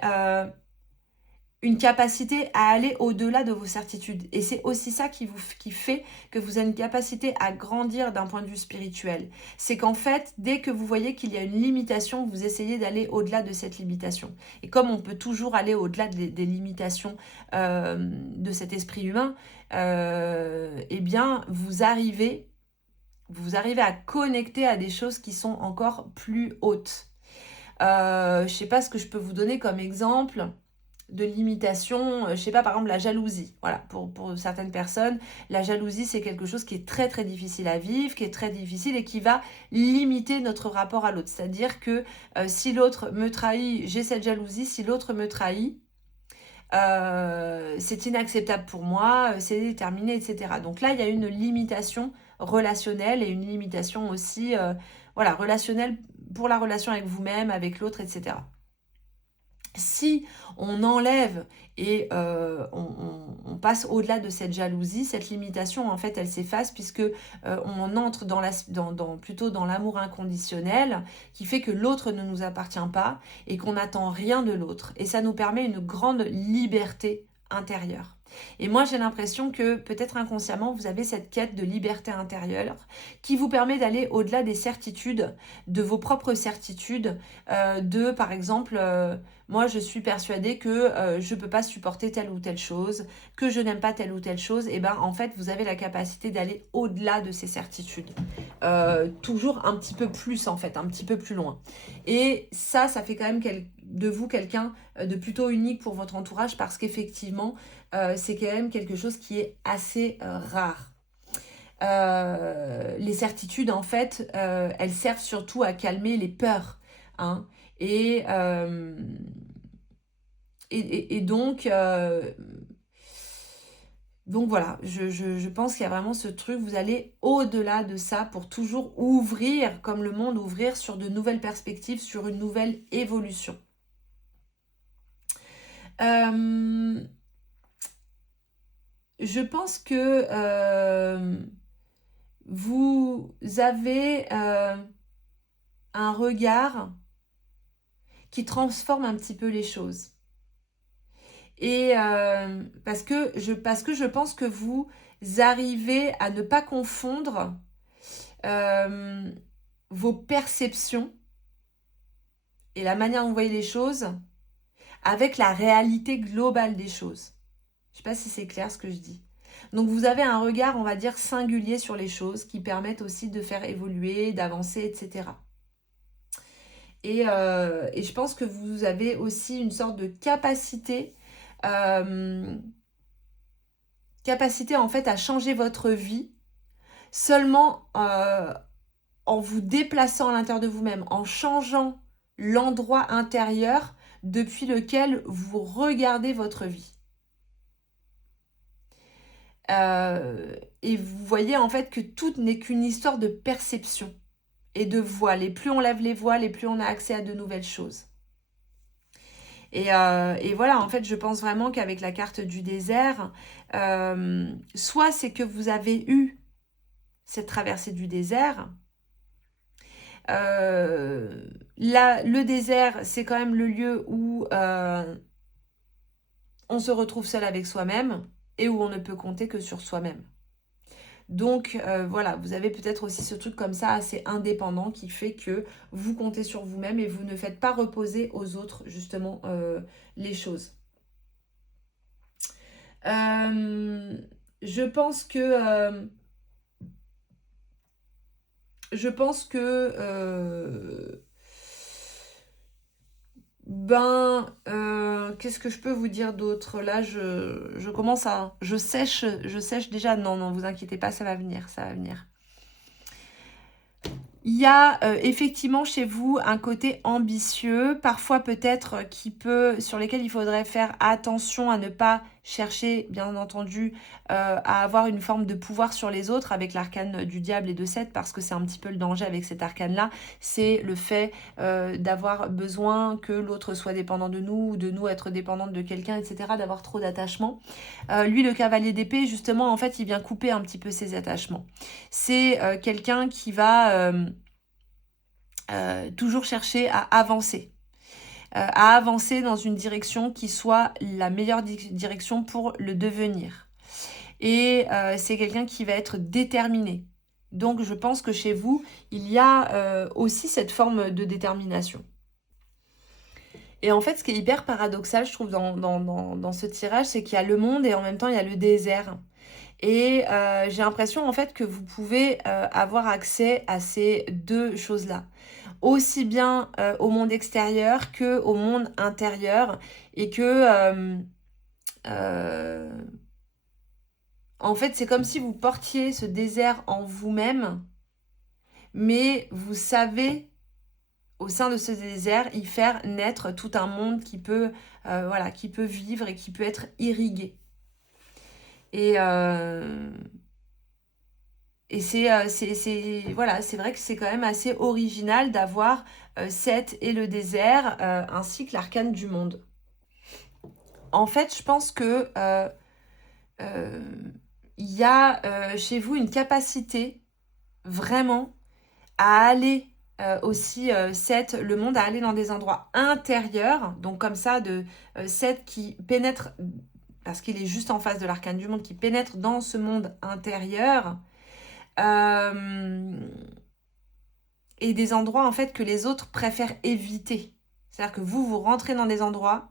une capacité à aller au-delà de vos certitudes. Et c'est aussi ça qui fait que vous avez une capacité à grandir d'un point de vue spirituel. C'est qu'en fait, dès que vous voyez qu'il y a une limitation, vous essayez d'aller au-delà de cette limitation. Et comme on peut toujours aller au-delà des limitations de cet esprit humain, eh bien, vous arrivez à connecter à des choses qui sont encore plus hautes. Je ne sais pas ce que je peux vous donner comme exemple de limitation, je sais pas, par exemple la jalousie. Voilà, pour certaines personnes, la jalousie, c'est quelque chose qui est très très difficile à vivre, qui est très difficile et qui va limiter notre rapport à l'autre. C'est-à-dire que si l'autre me trahit, j'ai cette jalousie. Si l'autre me trahit, c'est inacceptable pour moi, c'est déterminé, etc. Donc là, il y a une limitation relationnelle et une limitation aussi relationnelle pour la relation avec vous-même, avec l'autre, etc. Si on enlève et on passe au-delà de cette jalousie, cette limitation, en fait, elle s'efface puisque on entre plutôt dans l'amour inconditionnel qui fait que l'autre ne nous appartient pas et qu'on n'attend rien de l'autre. Et ça nous permet une grande liberté intérieure. Et moi, j'ai l'impression que peut-être inconsciemment, vous avez cette quête de liberté intérieure qui vous permet d'aller au-delà des certitudes, de vos propres certitudes, par exemple, moi, je suis persuadée que je ne peux pas supporter telle ou telle chose, que je n'aime pas telle ou telle chose. Et ben, en fait, vous avez la capacité d'aller au-delà de ces certitudes. Toujours un petit peu plus, en fait, un petit peu plus loin. Et ça fait quand même de vous quelqu'un de plutôt unique pour votre entourage parce qu'effectivement, c'est quand même quelque chose qui est assez rare. Les certitudes, en fait, elles servent surtout à calmer les peurs. Hein, et, euh, et donc, voilà, je pense qu'il y a vraiment ce truc, vous allez au-delà de ça pour toujours ouvrir, comme le monde, ouvrir sur de nouvelles perspectives, sur une nouvelle évolution. Je pense que vous avez un regard qui transforme un petit peu les choses. Et parce que je pense que vous arrivez à ne pas confondre vos perceptions et la manière dont vous voyez les choses avec la réalité globale des choses. Je ne sais pas si c'est clair ce que je dis. Donc vous avez un regard, on va dire, singulier sur les choses qui permettent aussi de faire évoluer, d'avancer, etc. Et je pense que vous avez aussi une sorte de capacité en fait à changer votre vie seulement en vous déplaçant à l'intérieur de vous-même, en changeant l'endroit intérieur depuis lequel vous regardez votre vie. Et vous voyez en fait que tout n'est qu'une histoire de perception et de voiles. Et plus on lève les voiles, et plus on a accès à de nouvelles choses. Et voilà, en fait, je pense vraiment qu'avec la carte du désert, soit c'est que vous avez eu cette traversée du désert. Le désert, c'est quand même le lieu où on se retrouve seul avec soi-même et où on ne peut compter que sur soi-même. Donc voilà, vous avez peut-être aussi ce truc comme ça assez indépendant qui fait que vous comptez sur vous-même et vous ne faites pas reposer aux autres justement les choses. Je pense que qu'est-ce que je peux vous dire d'autre? Là, je commence à... Je sèche déjà. Non, non, vous inquiétez pas, ça va venir, ça va venir. Il y a effectivement chez vous un côté ambitieux, parfois peut-être sur lesquels il faudrait faire attention à ne pas chercher, bien entendu, à avoir une forme de pouvoir sur les autres avec l'arcane du diable et de Seth, parce que c'est un petit peu le danger avec cet arcane-là, c'est le fait d'avoir besoin que l'autre soit dépendant de nous, ou de nous être dépendante de quelqu'un, etc., d'avoir trop d'attachement. Lui, le cavalier d'épée, justement, en fait, il vient couper un petit peu ses attachements. C'est quelqu'un qui va toujours chercher à avancer dans une direction qui soit la meilleure direction pour le devenir. Et c'est quelqu'un qui va être déterminé. Donc je pense que chez vous, il y a aussi cette forme de détermination. Et en fait, ce qui est hyper paradoxal, je trouve, dans ce tirage, c'est qu'il y a le monde et en même temps, il y a le désert. Et j'ai l'impression, en fait, que vous pouvez avoir accès à ces deux choses-là. Aussi bien au monde extérieur qu'au monde intérieur. Et que, en fait, c'est comme si vous portiez ce désert en vous-même, mais vous savez, au sein de ce désert, y faire naître tout un monde qui peut vivre et qui peut être irrigué. Et c'est vrai que c'est quand même assez original d'avoir Seth et le désert, ainsi que l'arcane du monde. En fait, je pense que il y a chez vous une capacité vraiment à aller aussi, Seth, le monde, à aller dans des endroits intérieurs, donc comme ça, de Seth qui pénètre parce qu'il est juste en face de l'arcane du monde, qui pénètre dans ce monde intérieur, et des endroits en fait que les autres préfèrent éviter. C'est-à-dire que vous rentrez dans des endroits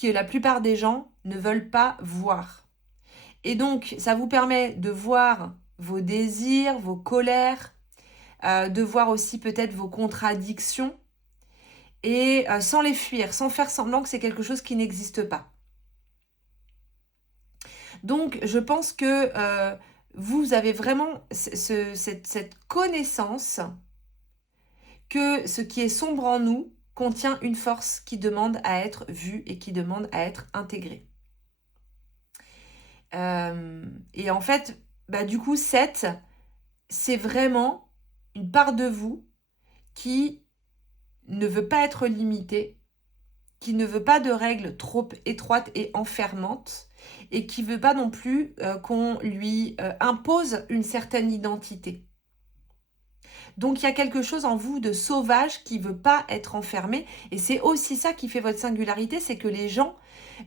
que la plupart des gens ne veulent pas voir. Et donc, ça vous permet de voir vos désirs, vos colères, de voir aussi peut-être vos contradictions, et sans les fuir, sans faire semblant que c'est quelque chose qui n'existe pas. Donc, je pense que vous avez vraiment cette connaissance que ce qui est sombre en nous contient une force qui demande à être vue et qui demande à être intégrée. Et en fait, du coup, 7, c'est vraiment une part de vous qui ne veut pas être limitée, qui ne veut pas de règles trop étroites et enfermantes, et qui ne veut pas non plus qu'on lui impose une certaine identité. Donc, il y a quelque chose en vous de sauvage qui ne veut pas être enfermé. Et c'est aussi ça qui fait votre singularité, c'est que les gens,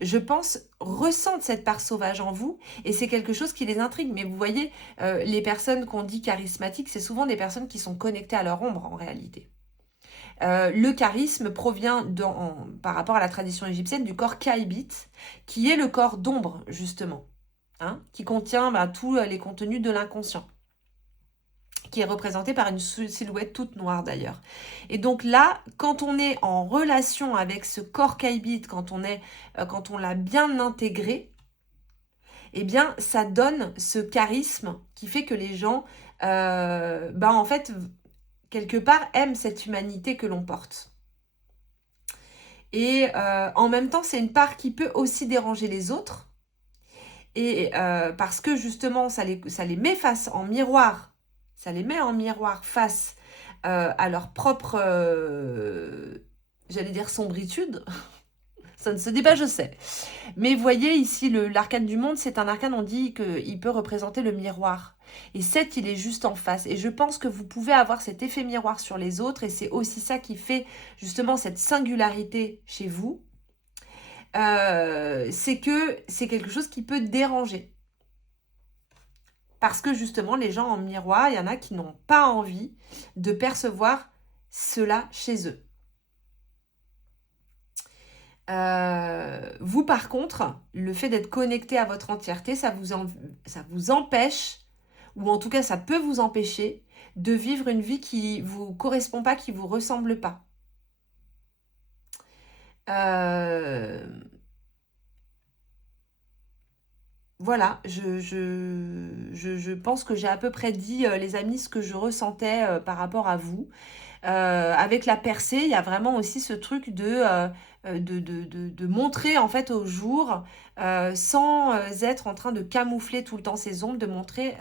je pense, ressentent cette part sauvage en vous. Et c'est quelque chose qui les intrigue. Mais vous voyez, les personnes qu'on dit charismatiques, c'est souvent des personnes qui sont connectées à leur ombre en réalité. Le charisme provient, par rapport à la tradition égyptienne, du corps Kaibit, qui est le corps d'ombre, justement, qui contient tous les contenus de l'inconscient, qui est représenté par une silhouette toute noire d'ailleurs. Et donc là, quand on est en relation avec ce corps Kaibit, quand on l'a bien intégré, eh bien, ça donne ce charisme qui fait que les gens, en fait, quelque part, aiment cette humanité que l'on porte. Et en même temps, c'est une part qui peut aussi déranger les autres. Et parce que justement, ça les met face en miroir. Ça les met en miroir face à leur propre, j'allais dire sombritude. Ça ne se dit pas, je sais. Mais voyez ici, l'arcane du monde, c'est un arcane, on dit qu'il peut représenter le miroir. Et 7, il est juste en face. Et je pense que vous pouvez avoir cet effet miroir sur les autres. Et c'est aussi ça qui fait justement cette singularité chez vous. C'est que c'est quelque chose qui peut déranger. Parce que justement, les gens en miroir, il y en a qui n'ont pas envie de percevoir cela chez eux. Vous, par contre, le fait d'être connecté à votre entièreté, ça vous empêche, ou en tout cas, ça peut vous empêcher de vivre une vie qui ne vous correspond pas, qui ne vous ressemble pas. Voilà, je pense que j'ai à peu près dit, les amis, ce que je ressentais par rapport à vous. Avec la percée, il y a vraiment aussi ce truc de montrer en fait au jour, sans être en train de camoufler tout le temps ses ombres, de montrer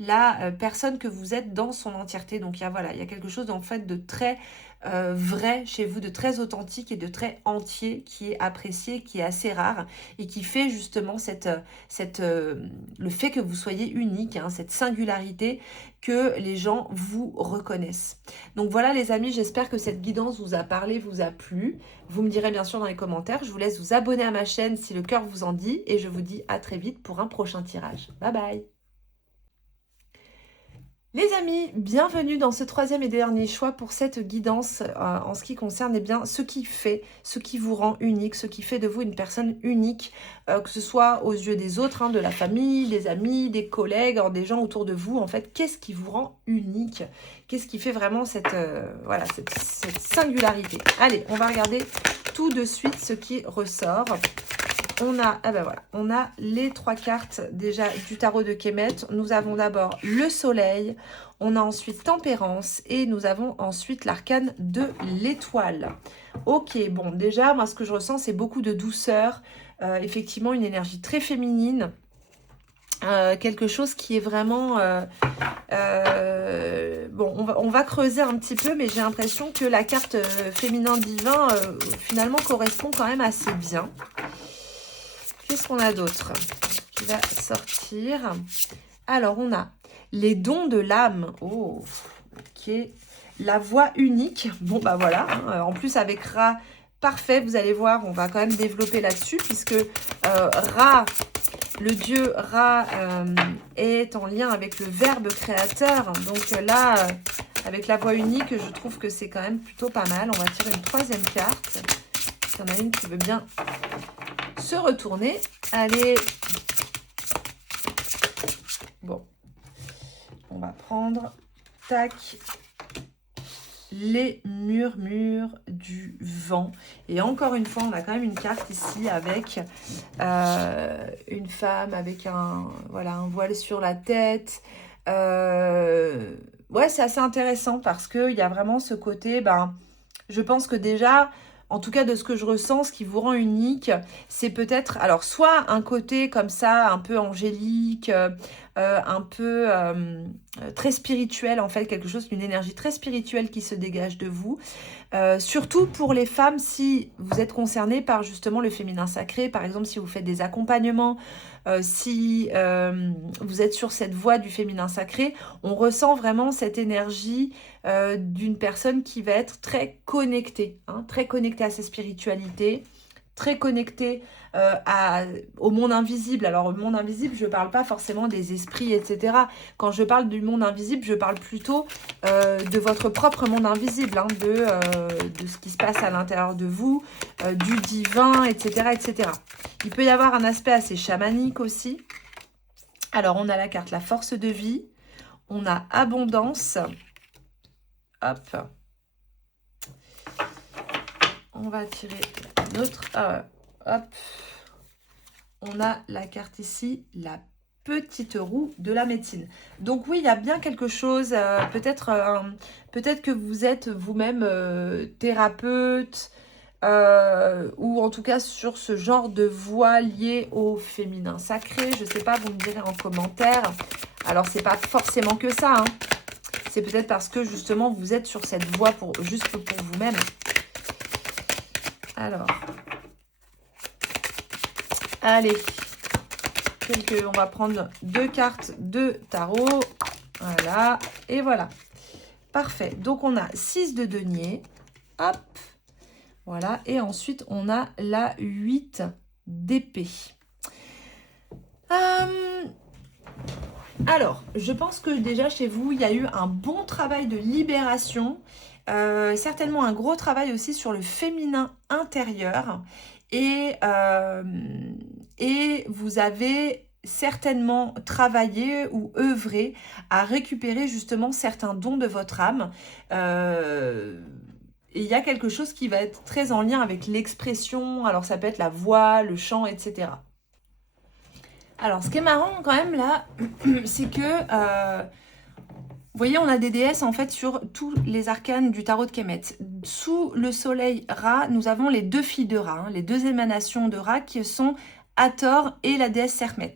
la personne que vous êtes dans son entièreté. Donc il y a quelque chose en fait de très vrai chez vous, de très authentique et de très entier, qui est apprécié, qui est assez rare et qui fait justement le fait que vous soyez unique, cette singularité, que les gens vous reconnaissent. Donc voilà les amis, j'espère que cette guidance vous a parlé, vous a plu. Vous me direz bien sûr dans les commentaires. Je vous laisse vous abonner à ma chaîne si le cœur vous en dit. Et je vous dis à très vite pour un prochain tirage. Bye bye. Les amis, bienvenue dans ce troisième et dernier choix pour cette guidance en ce qui concerne ce qui vous rend unique, ce qui fait de vous une personne unique, que ce soit aux yeux des autres, de la famille, des amis, des collègues, des gens autour de vous. En fait, qu'est-ce qui vous rend unique? Qu'est-ce qui fait vraiment cette singularité? Allez, on va regarder tout de suite ce qui ressort. On a les 3 cartes déjà du tarot de Kemet. Nous avons d'abord le soleil, on a ensuite tempérance et nous avons ensuite l'arcane de l'étoile. Ok, bon déjà moi ce que je ressens c'est beaucoup de douceur, effectivement une énergie très féminine. Quelque chose qui est vraiment... on va creuser un petit peu, mais j'ai l'impression que la carte féminin divin finalement correspond quand même assez bien. Qu'est-ce qu'on a d'autre qui va sortir? Alors, on a les dons de l'âme. Oh, ok. La voix unique. Bon, voilà. En plus, avec Ra, parfait, vous allez voir, on va quand même développer là-dessus, puisque Ra, le dieu Ra, est en lien avec le verbe créateur. Donc là, avec la voix unique, je trouve que c'est quand même plutôt pas mal. On va tirer une troisième carte. Il y en a une qui veut bien se retourner. Allez. Bon. On va prendre, tac, les murmures du vent. Et encore une fois, on a quand même une carte ici avec une femme avec un voile sur la tête. Ouais, c'est assez intéressant parce qu'il y a vraiment ce côté, je pense que déjà, en tout cas de ce que je ressens, ce qui vous rend unique, c'est peut-être, alors soit un côté comme ça, un peu angélique, un peu très spirituel en fait, quelque chose d'une énergie très spirituelle qui se dégage de vous. Surtout pour les femmes, si vous êtes concernées par justement le féminin sacré, par exemple si vous faites des accompagnements, si vous êtes sur cette voie du féminin sacré, on ressent vraiment cette énergie d'une personne qui va être très connectée à sa spiritualité, très connectée au monde invisible. Alors, au monde invisible, je ne parle pas forcément des esprits, etc. Quand je parle du monde invisible, je parle plutôt de votre propre monde invisible, de ce qui se passe à l'intérieur de vous, du divin, etc., etc. Il peut y avoir un aspect assez chamanique aussi. Alors, on a la carte la force de vie, on a abondance. Hop. On va tirer notre... hop. On a la carte ici, la petite roue de la médecine. Donc oui, il y a bien quelque chose, peut-être que vous êtes vous-même thérapeute, ou en tout cas sur ce genre de voie liée au féminin sacré. Je ne sais pas, vous me direz en commentaire. Alors, c'est pas forcément que ça, hein. C'est peut-être parce que justement, vous êtes sur cette voie juste pour vous-même. Alors, allez, on va prendre 2 cartes de tarot. Voilà, et voilà. Parfait. Donc, on a 6 de denier. Hop. Voilà, et ensuite, on a la 8 d'épée. Alors, je pense que déjà chez vous, il y a eu un bon travail de libération. Certainement un gros travail aussi sur le féminin intérieur. Et vous avez certainement travaillé ou œuvré à récupérer justement certains dons de votre âme. Et il y a quelque chose qui va être très en lien avec l'expression. Alors, ça peut être la voix, le chant, etc. Alors, ce qui est marrant quand même là, c'est que... vous voyez, on a des déesses en fait sur tous les arcanes du tarot de Kemet. Sous le soleil Ra, nous avons les 2 filles de Ra, les 2 émanations de Ra qui sont Hathor et la déesse Sermet.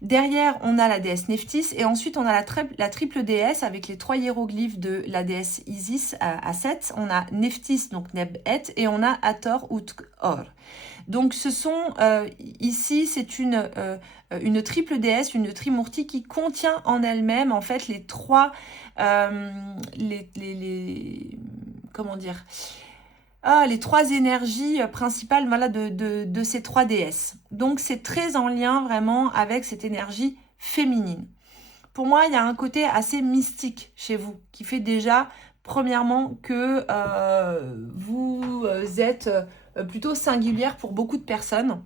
Derrière, on a la déesse Nephthys et ensuite on a la triple déesse avec les 3 hiéroglyphes de la déesse Isis à 7. On a Nephthys, donc Neb-Et, et on a Hathor Ut-Or. Donc ce sont, ici, c'est une triple déesse, une trimurti qui contient en elle-même en fait les 3, comment dire, les 3 énergies principales, voilà, de ces 3 déesses. Donc c'est très en lien vraiment avec cette énergie féminine. Pour moi, il y a un côté assez mystique chez vous qui fait déjà, premièrement, que vous êtes plutôt singulière pour beaucoup de personnes,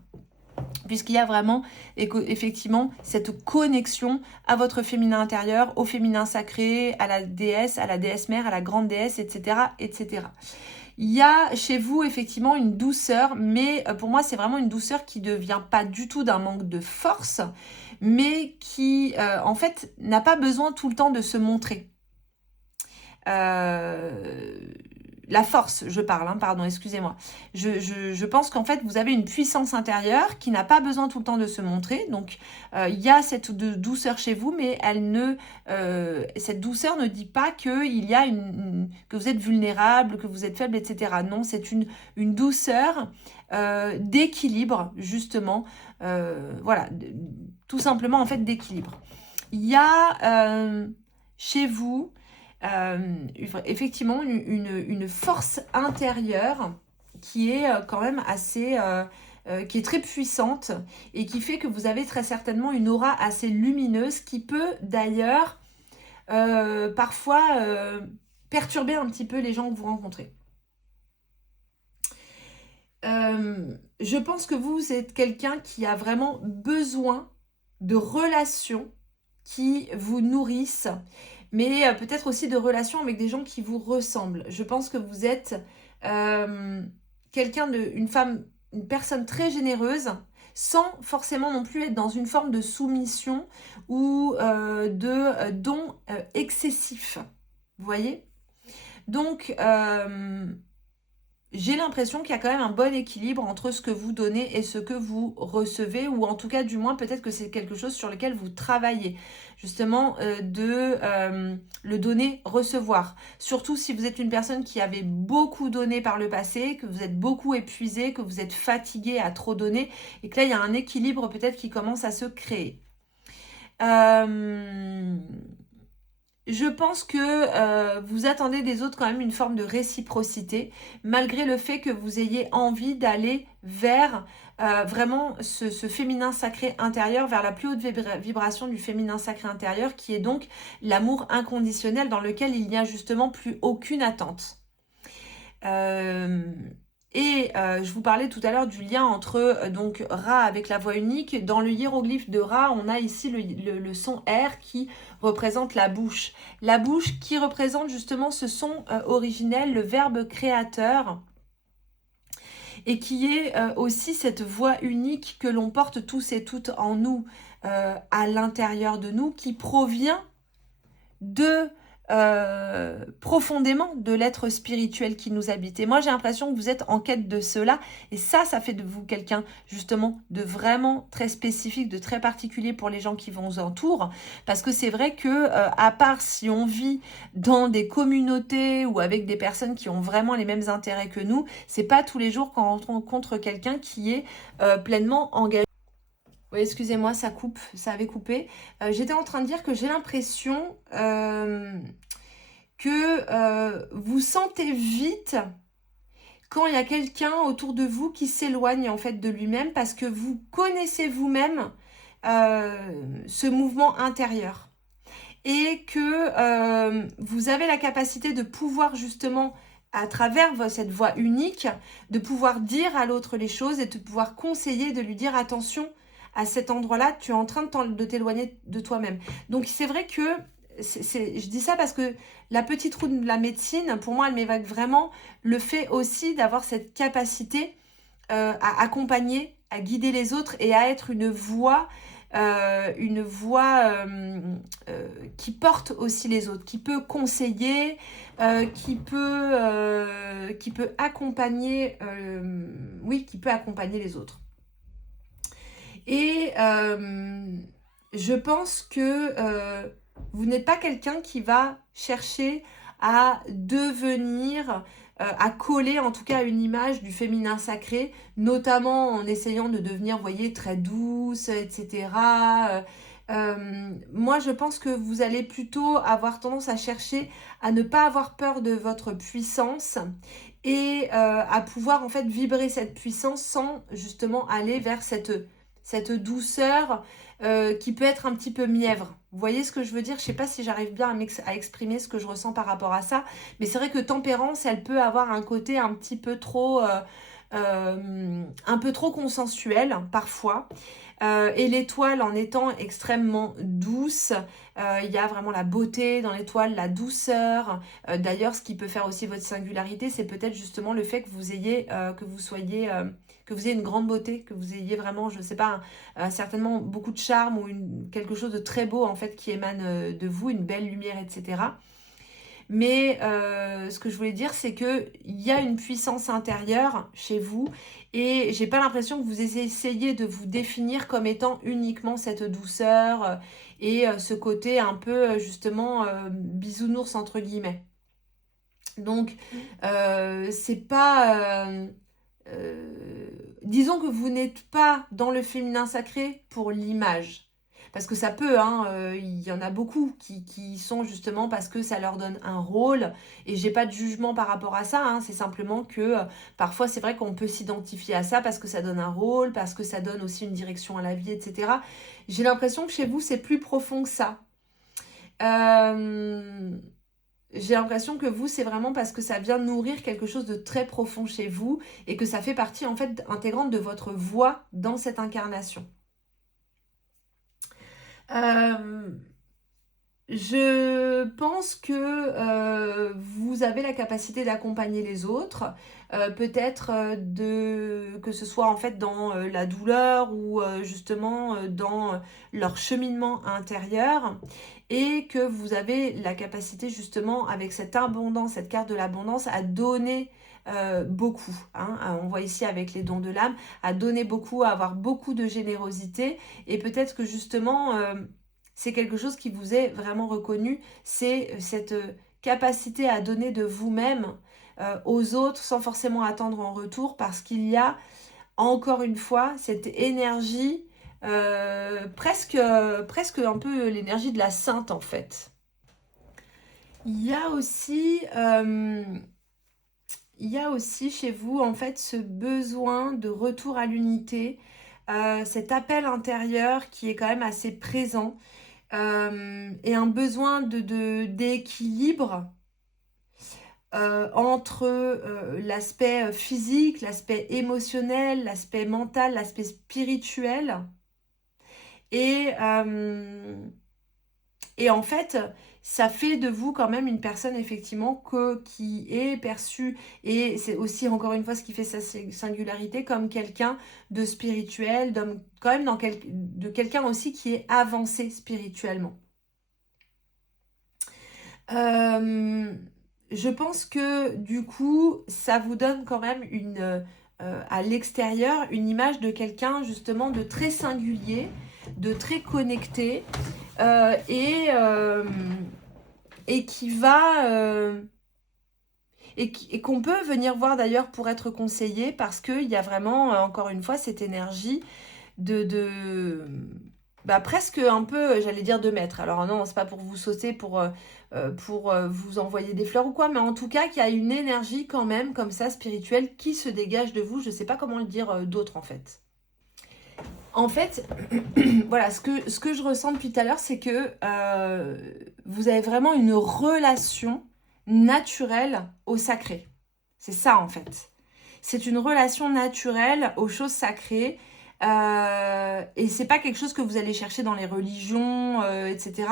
puisqu'il y a vraiment effectivement cette connexion à votre féminin intérieur, au féminin sacré, à la déesse mère, à la grande déesse, etc., etc. Il y a chez vous effectivement une douceur, mais pour moi c'est vraiment une douceur qui ne vient pas du tout d'un manque de force, mais qui en fait n'a pas besoin tout le temps de se montrer. La force, je parle, pardon, excusez-moi. Je pense qu'en fait, vous avez une puissance intérieure qui n'a pas besoin tout le temps de se montrer. Donc, il y a cette douceur chez vous, mais cette douceur ne dit pas qu'il y a que vous êtes vulnérable, que vous êtes faible, etc. Non, c'est une douceur d'équilibre, justement. Voilà, tout simplement, en fait, d'équilibre. Il y a chez vous... effectivement une force intérieure qui est quand même assez... qui est très puissante et qui fait que vous avez très certainement une aura assez lumineuse qui peut d'ailleurs parfois perturber un petit peu les gens que vous rencontrez. Je pense que vous êtes quelqu'un qui a vraiment besoin de relations qui vous nourrissent, mais peut-être aussi de relations avec des gens qui vous ressemblent. Je pense que vous êtes une personne très généreuse, sans forcément non plus être dans une forme de soumission ou de don excessif. Vous voyez? Donc, j'ai l'impression qu'il y a quand même un bon équilibre entre ce que vous donnez et ce que vous recevez, ou en tout cas, du moins, peut-être que c'est quelque chose sur lequel vous travaillez, justement, le donner-recevoir. Surtout si vous êtes une personne qui avait beaucoup donné par le passé, que vous êtes beaucoup épuisé, que vous êtes fatigué à trop donner, et que là, il y a un équilibre peut-être qui commence à se créer. Je pense que vous attendez des autres quand même une forme de réciprocité, malgré le fait que vous ayez envie d'aller vers vraiment ce féminin sacré intérieur, vers la plus haute vibration du féminin sacré intérieur, qui est donc l'amour inconditionnel dans lequel il n'y a justement plus aucune attente. Je vous parlais tout à l'heure du lien entre donc Ra avec la voix unique. Dans le hiéroglyphe de Ra, on a ici le son R qui représente la bouche. La bouche qui représente justement ce son originel, le verbe créateur, et qui est aussi cette voix unique que l'on porte tous et toutes en nous, à l'intérieur de nous, qui provient profondément de l'être spirituel qui nous habite. Et moi, j'ai l'impression que vous êtes en quête de cela. Et ça fait de vous quelqu'un, justement, de vraiment très spécifique, de très particulier pour les gens qui vous entourent. Parce que c'est vrai que, à part si on vit dans des communautés ou avec des personnes qui ont vraiment les mêmes intérêts que nous, c'est pas tous les jours qu'on rencontre quelqu'un qui est pleinement engagé. Oui, excusez-moi, ça coupe, ça avait coupé. J'étais en train de dire que j'ai l'impression que vous sentez vite quand il y a quelqu'un autour de vous qui s'éloigne en fait de lui-même, parce que vous connaissez vous-même ce mouvement intérieur et que vous avez la capacité de pouvoir justement, à travers cette voix unique, de pouvoir dire à l'autre les choses et de pouvoir conseiller, de lui dire attention, à cet endroit-là, tu es en train de t'éloigner de toi-même. Donc c'est vrai que, je dis ça parce que la petite roue de la médecine, pour moi, elle m'évoque vraiment le fait aussi d'avoir cette capacité à accompagner, à guider les autres et à être une voix qui porte aussi les autres, qui peut conseiller, qui peut accompagner, qui peut accompagner les autres. Et je pense que vous n'êtes pas quelqu'un qui va chercher à devenir, à coller en tout cas une image du féminin sacré, notamment en essayant de devenir, vous voyez, très douce, etc. Moi, je pense que vous allez plutôt avoir tendance à chercher à ne pas avoir peur de votre puissance et à pouvoir en fait vibrer cette puissance sans justement aller vers cette douceur qui peut être un petit peu mièvre. Vous voyez ce que je veux dire? Je ne sais pas si j'arrive bien à exprimer ce que je ressens par rapport à ça, mais c'est vrai que tempérance, elle peut avoir un côté un petit peu trop, un peu trop consensuel parfois. Et l'étoile, en étant extrêmement douce, il y a vraiment la beauté dans l'étoile, la douceur. D'ailleurs, ce qui peut faire aussi votre singularité, c'est peut-être justement le fait que vous ayez, que vous ayez une grande beauté, que vous ayez vraiment, je ne sais pas, certainement beaucoup de charme ou quelque chose de très beau en fait qui émane de vous, une belle lumière, etc. Mais ce que je voulais dire, c'est qu'il y a une puissance intérieure chez vous et j'ai pas l'impression que vous essayez de vous définir comme étant uniquement cette douceur et ce côté un peu justement bisounours entre guillemets. Donc c'est pas... disons que vous n'êtes pas dans le féminin sacré pour l'image. parce que ça peut, hein, il y en a beaucoup qui sont justement parce que ça leur donne un rôle, et j'ai pas de jugement par rapport à ça, hein, c'est simplement que parfois c'est vrai qu'on peut s'identifier à ça parce que ça donne un rôle, parce que ça donne aussi une direction à la vie, etc. J'ai l'impression que chez vous c'est plus profond que ça. J'ai l'impression que vous, c'est vraiment parce que ça vient nourrir quelque chose de très profond chez vous et que ça fait partie en fait intégrante de votre voix dans cette incarnation. Je pense que vous avez la capacité d'accompagner les autres, peut-être que ce soit en fait dans la douleur ou justement dans leur cheminement intérieur, et que vous avez la capacité justement avec cette abondance, cette carte de l'abondance, à donner beaucoup, hein. On voit ici avec les dons de l'âme, à donner beaucoup, à avoir beaucoup de générosité, et peut-être que justement c'est quelque chose qui vous est vraiment reconnu, c'est cette capacité à donner de vous-même aux autres sans forcément attendre en retour, parce qu'il y a encore une fois cette énergie, presque un peu l'énergie de la sainte en fait. Il y a aussi chez vous en fait ce besoin de retour à l'unité, cet appel intérieur qui est quand même assez présent. Et un besoin d'équilibre entre l'aspect physique, l'aspect émotionnel, l'aspect mental, l'aspect spirituel. Et en fait, ça fait de vous quand même une personne effectivement qui est perçue, et c'est aussi encore une fois ce qui fait sa singularité, comme quelqu'un de spirituel, quand même de quelqu'un aussi qui est avancé spirituellement. Je pense que du coup, ça vous donne quand même à l'extérieur une image de quelqu'un justement de très singulier, de très connecté, et qui va et qu'on peut venir voir d'ailleurs pour être conseillé, parce qu'il y a vraiment encore une fois cette énergie de presque un peu, j'allais dire 2 mètres. Alors non, c'est pas pour vous sauter, pour vous envoyer des fleurs ou quoi, mais en tout cas qu'il y a une énergie quand même comme ça spirituelle qui se dégage de vous. Je sais pas comment le dire d'autre en fait. En fait, voilà, ce que je ressens depuis tout à l'heure, c'est que vous avez vraiment une relation naturelle au sacré. C'est ça en fait. C'est une relation naturelle aux choses sacrées. Et c'est pas quelque chose que vous allez chercher dans les religions, etc.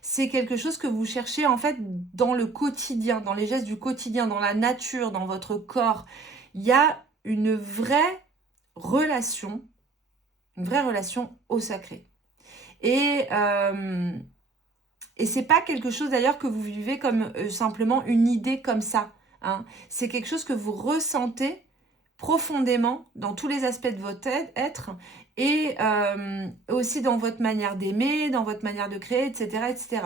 C'est quelque chose que vous cherchez en fait dans le quotidien, dans les gestes du quotidien, dans la nature, dans votre corps. Il y a une vraie relation au sacré. Et c'est pas quelque chose d'ailleurs que vous vivez comme simplement une idée comme ça, hein. C'est quelque chose que vous ressentez profondément dans tous les aspects de votre être, et aussi dans votre manière d'aimer, dans votre manière de créer, etc. etc.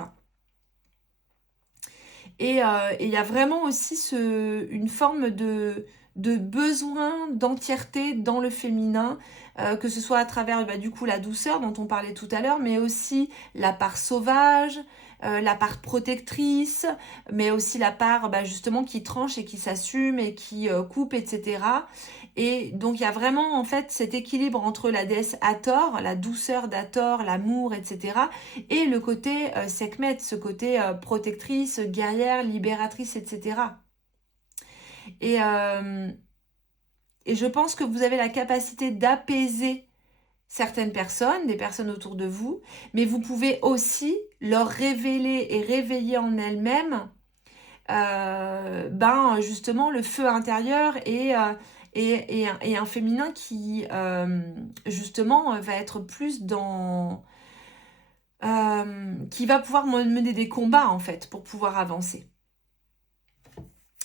Et il y a vraiment aussi une forme de besoin d'entièreté dans le féminin, que ce soit à travers du coup la douceur dont on parlait tout à l'heure, mais aussi la part sauvage, la part protectrice, mais aussi la part justement qui tranche et qui s'assume et qui coupe, etc. Et donc il y a vraiment en fait cet équilibre entre la déesse Hathor, la douceur d'Hathor, l'amour, etc. et le côté Sekhmet, ce côté protectrice, guerrière, libératrice, etc. Et je pense que vous avez la capacité d'apaiser certaines personnes, des personnes autour de vous, mais vous pouvez aussi leur révéler et réveiller en elles-mêmes justement le feu intérieur, et un féminin qui justement va être plus qui va pouvoir mener des combats en fait pour pouvoir avancer.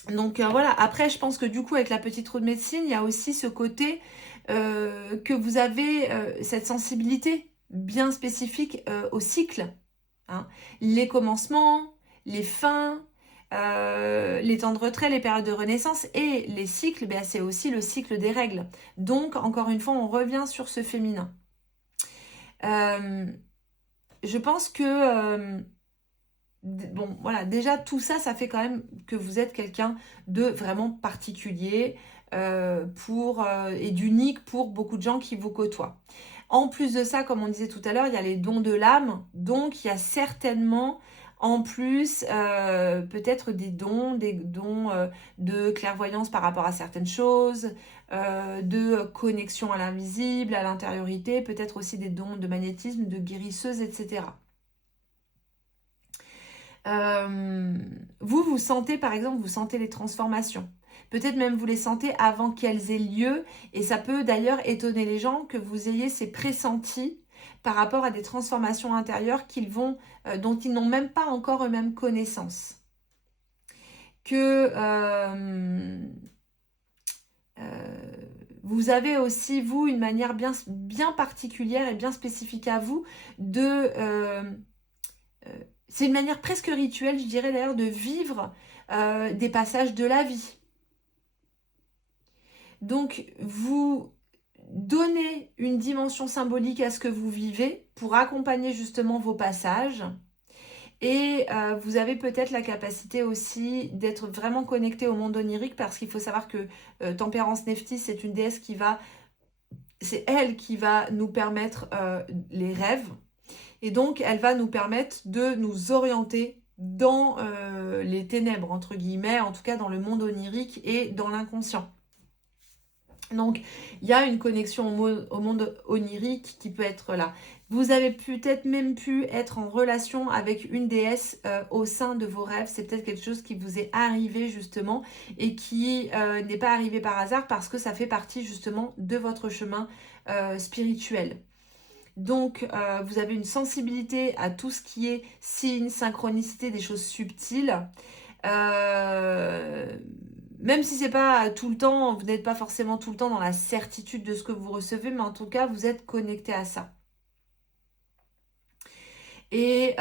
Donc voilà, après je pense que du coup avec la petite roue de médecine, il y a aussi ce côté que vous avez cette sensibilité bien spécifique au cycle, hein. Les commencements, les fins, les temps de retrait, les périodes de renaissance et les cycles, c'est aussi le cycle des règles. Donc encore une fois, on revient sur ce féminin. je pense que... bon, voilà, déjà tout ça, ça fait quand même que vous êtes quelqu'un de vraiment particulier et d'unique pour beaucoup de gens qui vous côtoient. En plus de ça, comme on disait tout à l'heure, il y a les dons de l'âme, donc il y a certainement en plus peut-être des dons de clairvoyance par rapport à certaines choses, de connexion à l'invisible, à l'intériorité, peut-être aussi des dons de magnétisme, de guérisseuse, etc. Vous sentez, par exemple, vous sentez les transformations. Peut-être même vous les sentez avant qu'elles aient lieu. Et ça peut d'ailleurs étonner les gens que vous ayez ces pressentis par rapport à des transformations intérieures dont ils n'ont même pas encore eux-mêmes connaissance. Que vous avez aussi, vous, une manière bien particulière et bien spécifique à vous c'est une manière presque rituelle, je dirais d'ailleurs, de vivre des passages de la vie. Donc, vous donnez une dimension symbolique à ce que vous vivez pour accompagner justement vos passages. Et vous avez peut-être la capacité aussi d'être vraiment connecté au monde onirique parce qu'il faut savoir que Tempérance Nephthys, c'est une déesse c'est elle qui va nous permettre les rêves. Et donc, elle va nous permettre de nous orienter dans les ténèbres, entre guillemets, en tout cas dans le monde onirique et dans l'inconscient. Donc, il y a une connexion au monde onirique qui peut être là. Vous avez peut-être même pu être en relation avec une déesse au sein de vos rêves. C'est peut-être quelque chose qui vous est arrivé justement et qui n'est pas arrivé par hasard parce que ça fait partie justement de votre chemin spirituel. Donc, vous avez une sensibilité à tout ce qui est signes, synchronicité, des choses subtiles. Même si c'est pas tout le temps, vous n'êtes pas forcément tout le temps dans la certitude de ce que vous recevez, mais en tout cas, vous êtes connecté à ça. Et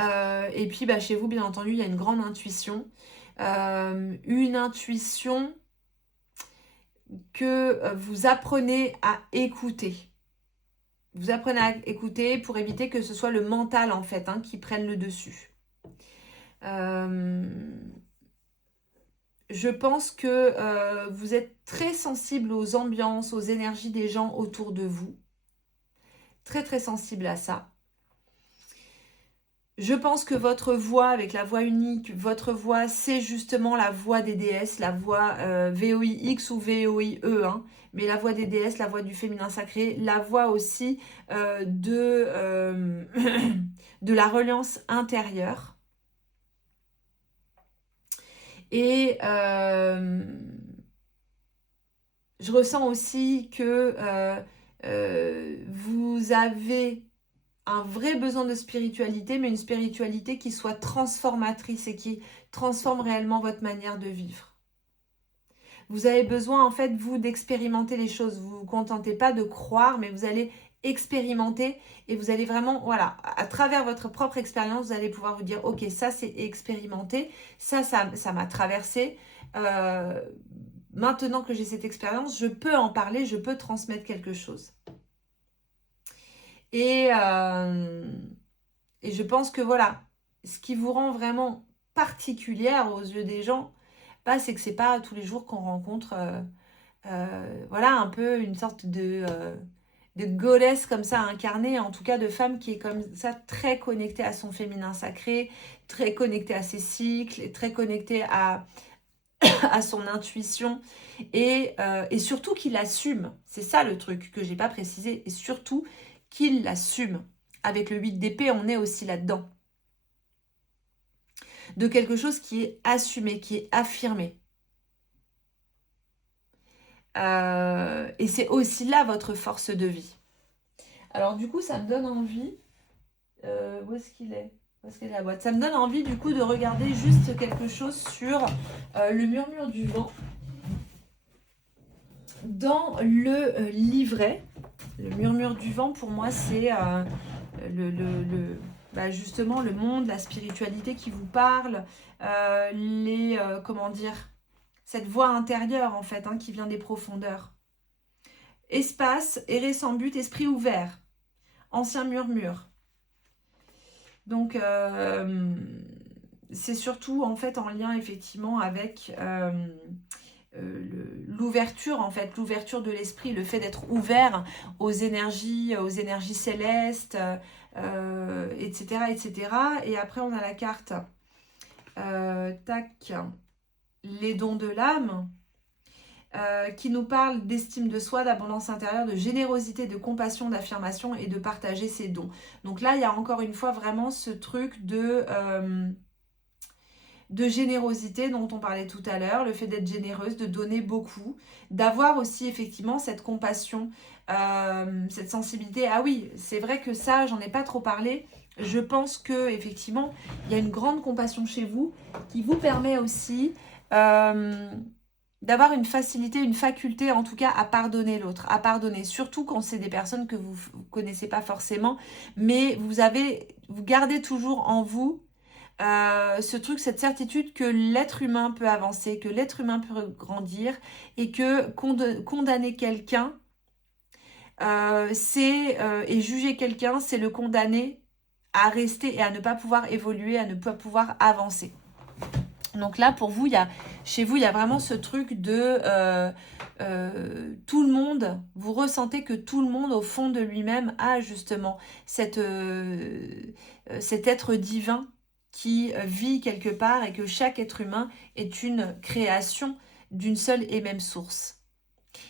puis, chez vous, bien entendu, il y a une grande intuition. Une intuition que vous apprenez à écouter. Vous apprenez à écouter pour éviter que ce soit le mental, en fait, qui prenne le dessus. Je pense que vous êtes très sensible aux ambiances, aux énergies des gens autour de vous. Très, très sensible à ça. Je pense que votre voix, avec la voix unique, votre voix, c'est justement la voix des déesses, la voix VOIX ou VOIE, mais la voix des déesses, la voix du féminin sacré, la voix aussi de la reliance intérieure. Et je ressens aussi que vous avez un vrai besoin de spiritualité, mais une spiritualité qui soit transformatrice et qui transforme réellement votre manière de vivre. Vous avez besoin, en fait, vous, d'expérimenter les choses. Vous ne vous contentez pas de croire, mais vous allez expérimenter et vous allez vraiment, voilà, à travers votre propre expérience, vous allez pouvoir vous dire, ok, ça c'est expérimenté, ça m'a traversé. Maintenant que j'ai cette expérience, je peux en parler, je peux transmettre quelque chose. Et je pense que voilà, ce qui vous rend vraiment particulière aux yeux des gens, c'est que c'est pas tous les jours qu'on rencontre voilà, un peu une sorte de goddess comme ça incarnée, en tout cas de femme qui est comme ça très connectée à son féminin sacré, très connectée à ses cycles, très connectée à son intuition et surtout qu'il assume. C'est ça le truc que j'ai pas précisé, et surtout qu'il l'assume. Avec le 8 d'épée, on est aussi là-dedans. De quelque chose qui est assumé, qui est affirmé. Et c'est aussi là votre force de vie. Alors du coup, ça me donne envie... où est-ce qu'il est ? Où est-ce qu'est la boîte ? Ça me donne envie du coup de regarder juste quelque chose sur le murmure du vent. Dans le livret, le murmure du vent, pour moi, c'est justement le monde, la spiritualité qui vous parle, comment dire, cette voix intérieure en fait, qui vient des profondeurs. Espace, errer sans but, esprit ouvert, ancien murmure. Donc, c'est surtout en fait en lien effectivement avec l'ouverture, en fait, l'ouverture de l'esprit, le fait d'être ouvert aux énergies célestes, etc., etc. Et après, on a la carte, tac, les dons de l'âme, qui nous parle d'estime de soi, d'abondance intérieure, de générosité, de compassion, d'affirmation et de partager ses dons. Donc là, il y a encore une fois vraiment ce truc de générosité dont on parlait tout à l'heure, le fait d'être généreuse, de donner beaucoup, d'avoir aussi effectivement cette compassion, cette sensibilité. Ah oui, c'est vrai que ça, j'en ai pas trop parlé. Je pense que effectivement, il y a une grande compassion chez vous qui vous permet aussi d'avoir une facilité, une faculté en tout cas à pardonner l'autre, à pardonner, surtout quand c'est des personnes que vous ne connaissez pas forcément, mais vous gardez toujours en vous ce truc, cette certitude que l'être humain peut avancer, que l'être humain peut grandir et que condamner quelqu'un, et juger quelqu'un, c'est le condamner à rester et à ne pas pouvoir évoluer, à ne pas pouvoir avancer. Donc là, pour vous, chez vous, il y a vraiment ce truc de tout le monde, vous ressentez que tout le monde, au fond de lui-même, a justement cet être divin qui vit quelque part et que chaque être humain est une création d'une seule et même source.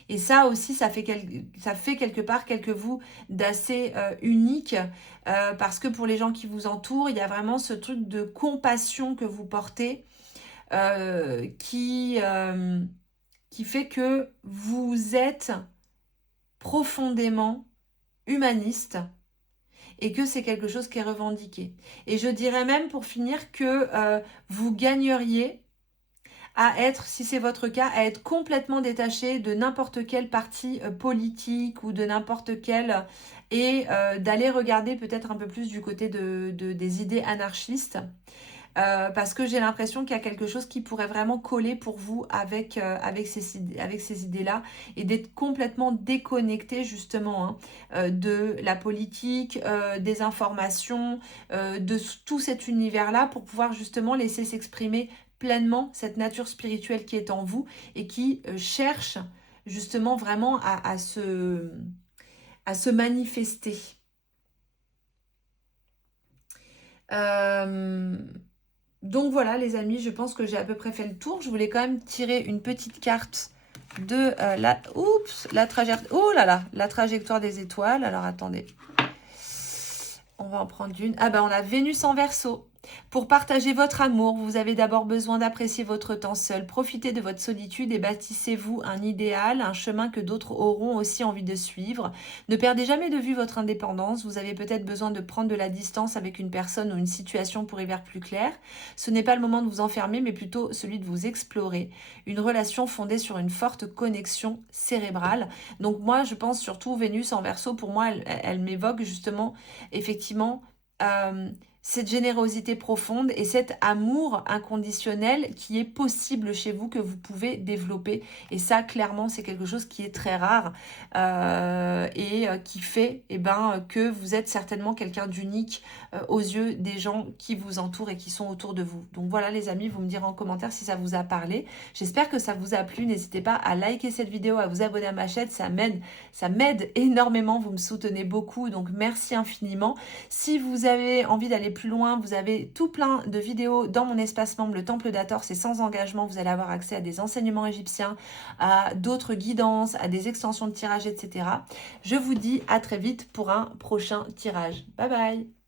Et ça aussi, ça fait quelque part quelque vous d'assez unique parce que pour les gens qui vous entourent, il y a vraiment ce truc de compassion que vous portez qui fait que vous êtes profondément humaniste et que c'est quelque chose qui est revendiqué. Et je dirais même pour finir que vous gagneriez à être, si c'est votre cas, à être complètement détaché de n'importe quel parti politique ou de n'importe quel et d'aller regarder peut-être un peu plus du côté des idées anarchistes. Parce que j'ai l'impression qu'il y a quelque chose qui pourrait vraiment coller pour vous avec ces idées-là et d'être complètement déconnecté justement de la politique, des informations, de tout cet univers-là pour pouvoir justement laisser s'exprimer pleinement cette nature spirituelle qui est en vous et qui cherche justement vraiment à se manifester. Donc voilà les amis, je pense que j'ai à peu près fait le tour. Je voulais quand même tirer une petite carte de la trajectoire. Oh là là, la trajectoire des étoiles. Alors attendez. On va en prendre une. Ah ben on a Vénus en Verseau. Pour partager votre amour, vous avez d'abord besoin d'apprécier votre temps seul. Profitez de votre solitude et bâtissez-vous un idéal, un chemin que d'autres auront aussi envie de suivre. Ne perdez jamais de vue votre indépendance. Vous avez peut-être besoin de prendre de la distance avec une personne ou une situation pour y voir plus clair. Ce n'est pas le moment de vous enfermer, mais plutôt celui de vous explorer. Une relation fondée sur une forte connexion cérébrale. Donc moi, je pense surtout Vénus en Verseau. Pour moi, elle m'évoque justement, effectivement, cette générosité profonde et cet amour inconditionnel qui est possible chez vous, que vous pouvez développer. Et ça, clairement, c'est quelque chose qui est très rare et qui fait que vous êtes certainement quelqu'un d'unique aux yeux des gens qui vous entourent et qui sont autour de vous. Donc voilà les amis, vous me direz en commentaire si ça vous a parlé. J'espère que ça vous a plu. N'hésitez pas à liker cette vidéo, à vous abonner à ma chaîne. Ça m'aide énormément. Vous me soutenez beaucoup. Donc merci infiniment. Si vous avez envie d'aller plus loin, vous avez tout plein de vidéos dans mon espace membre, le Temple d'Hathor, c'est sans engagement, vous allez avoir accès à des enseignements égyptiens, à d'autres guidances, à des extensions de tirage, etc. Je vous dis à très vite pour un prochain tirage. Bye bye!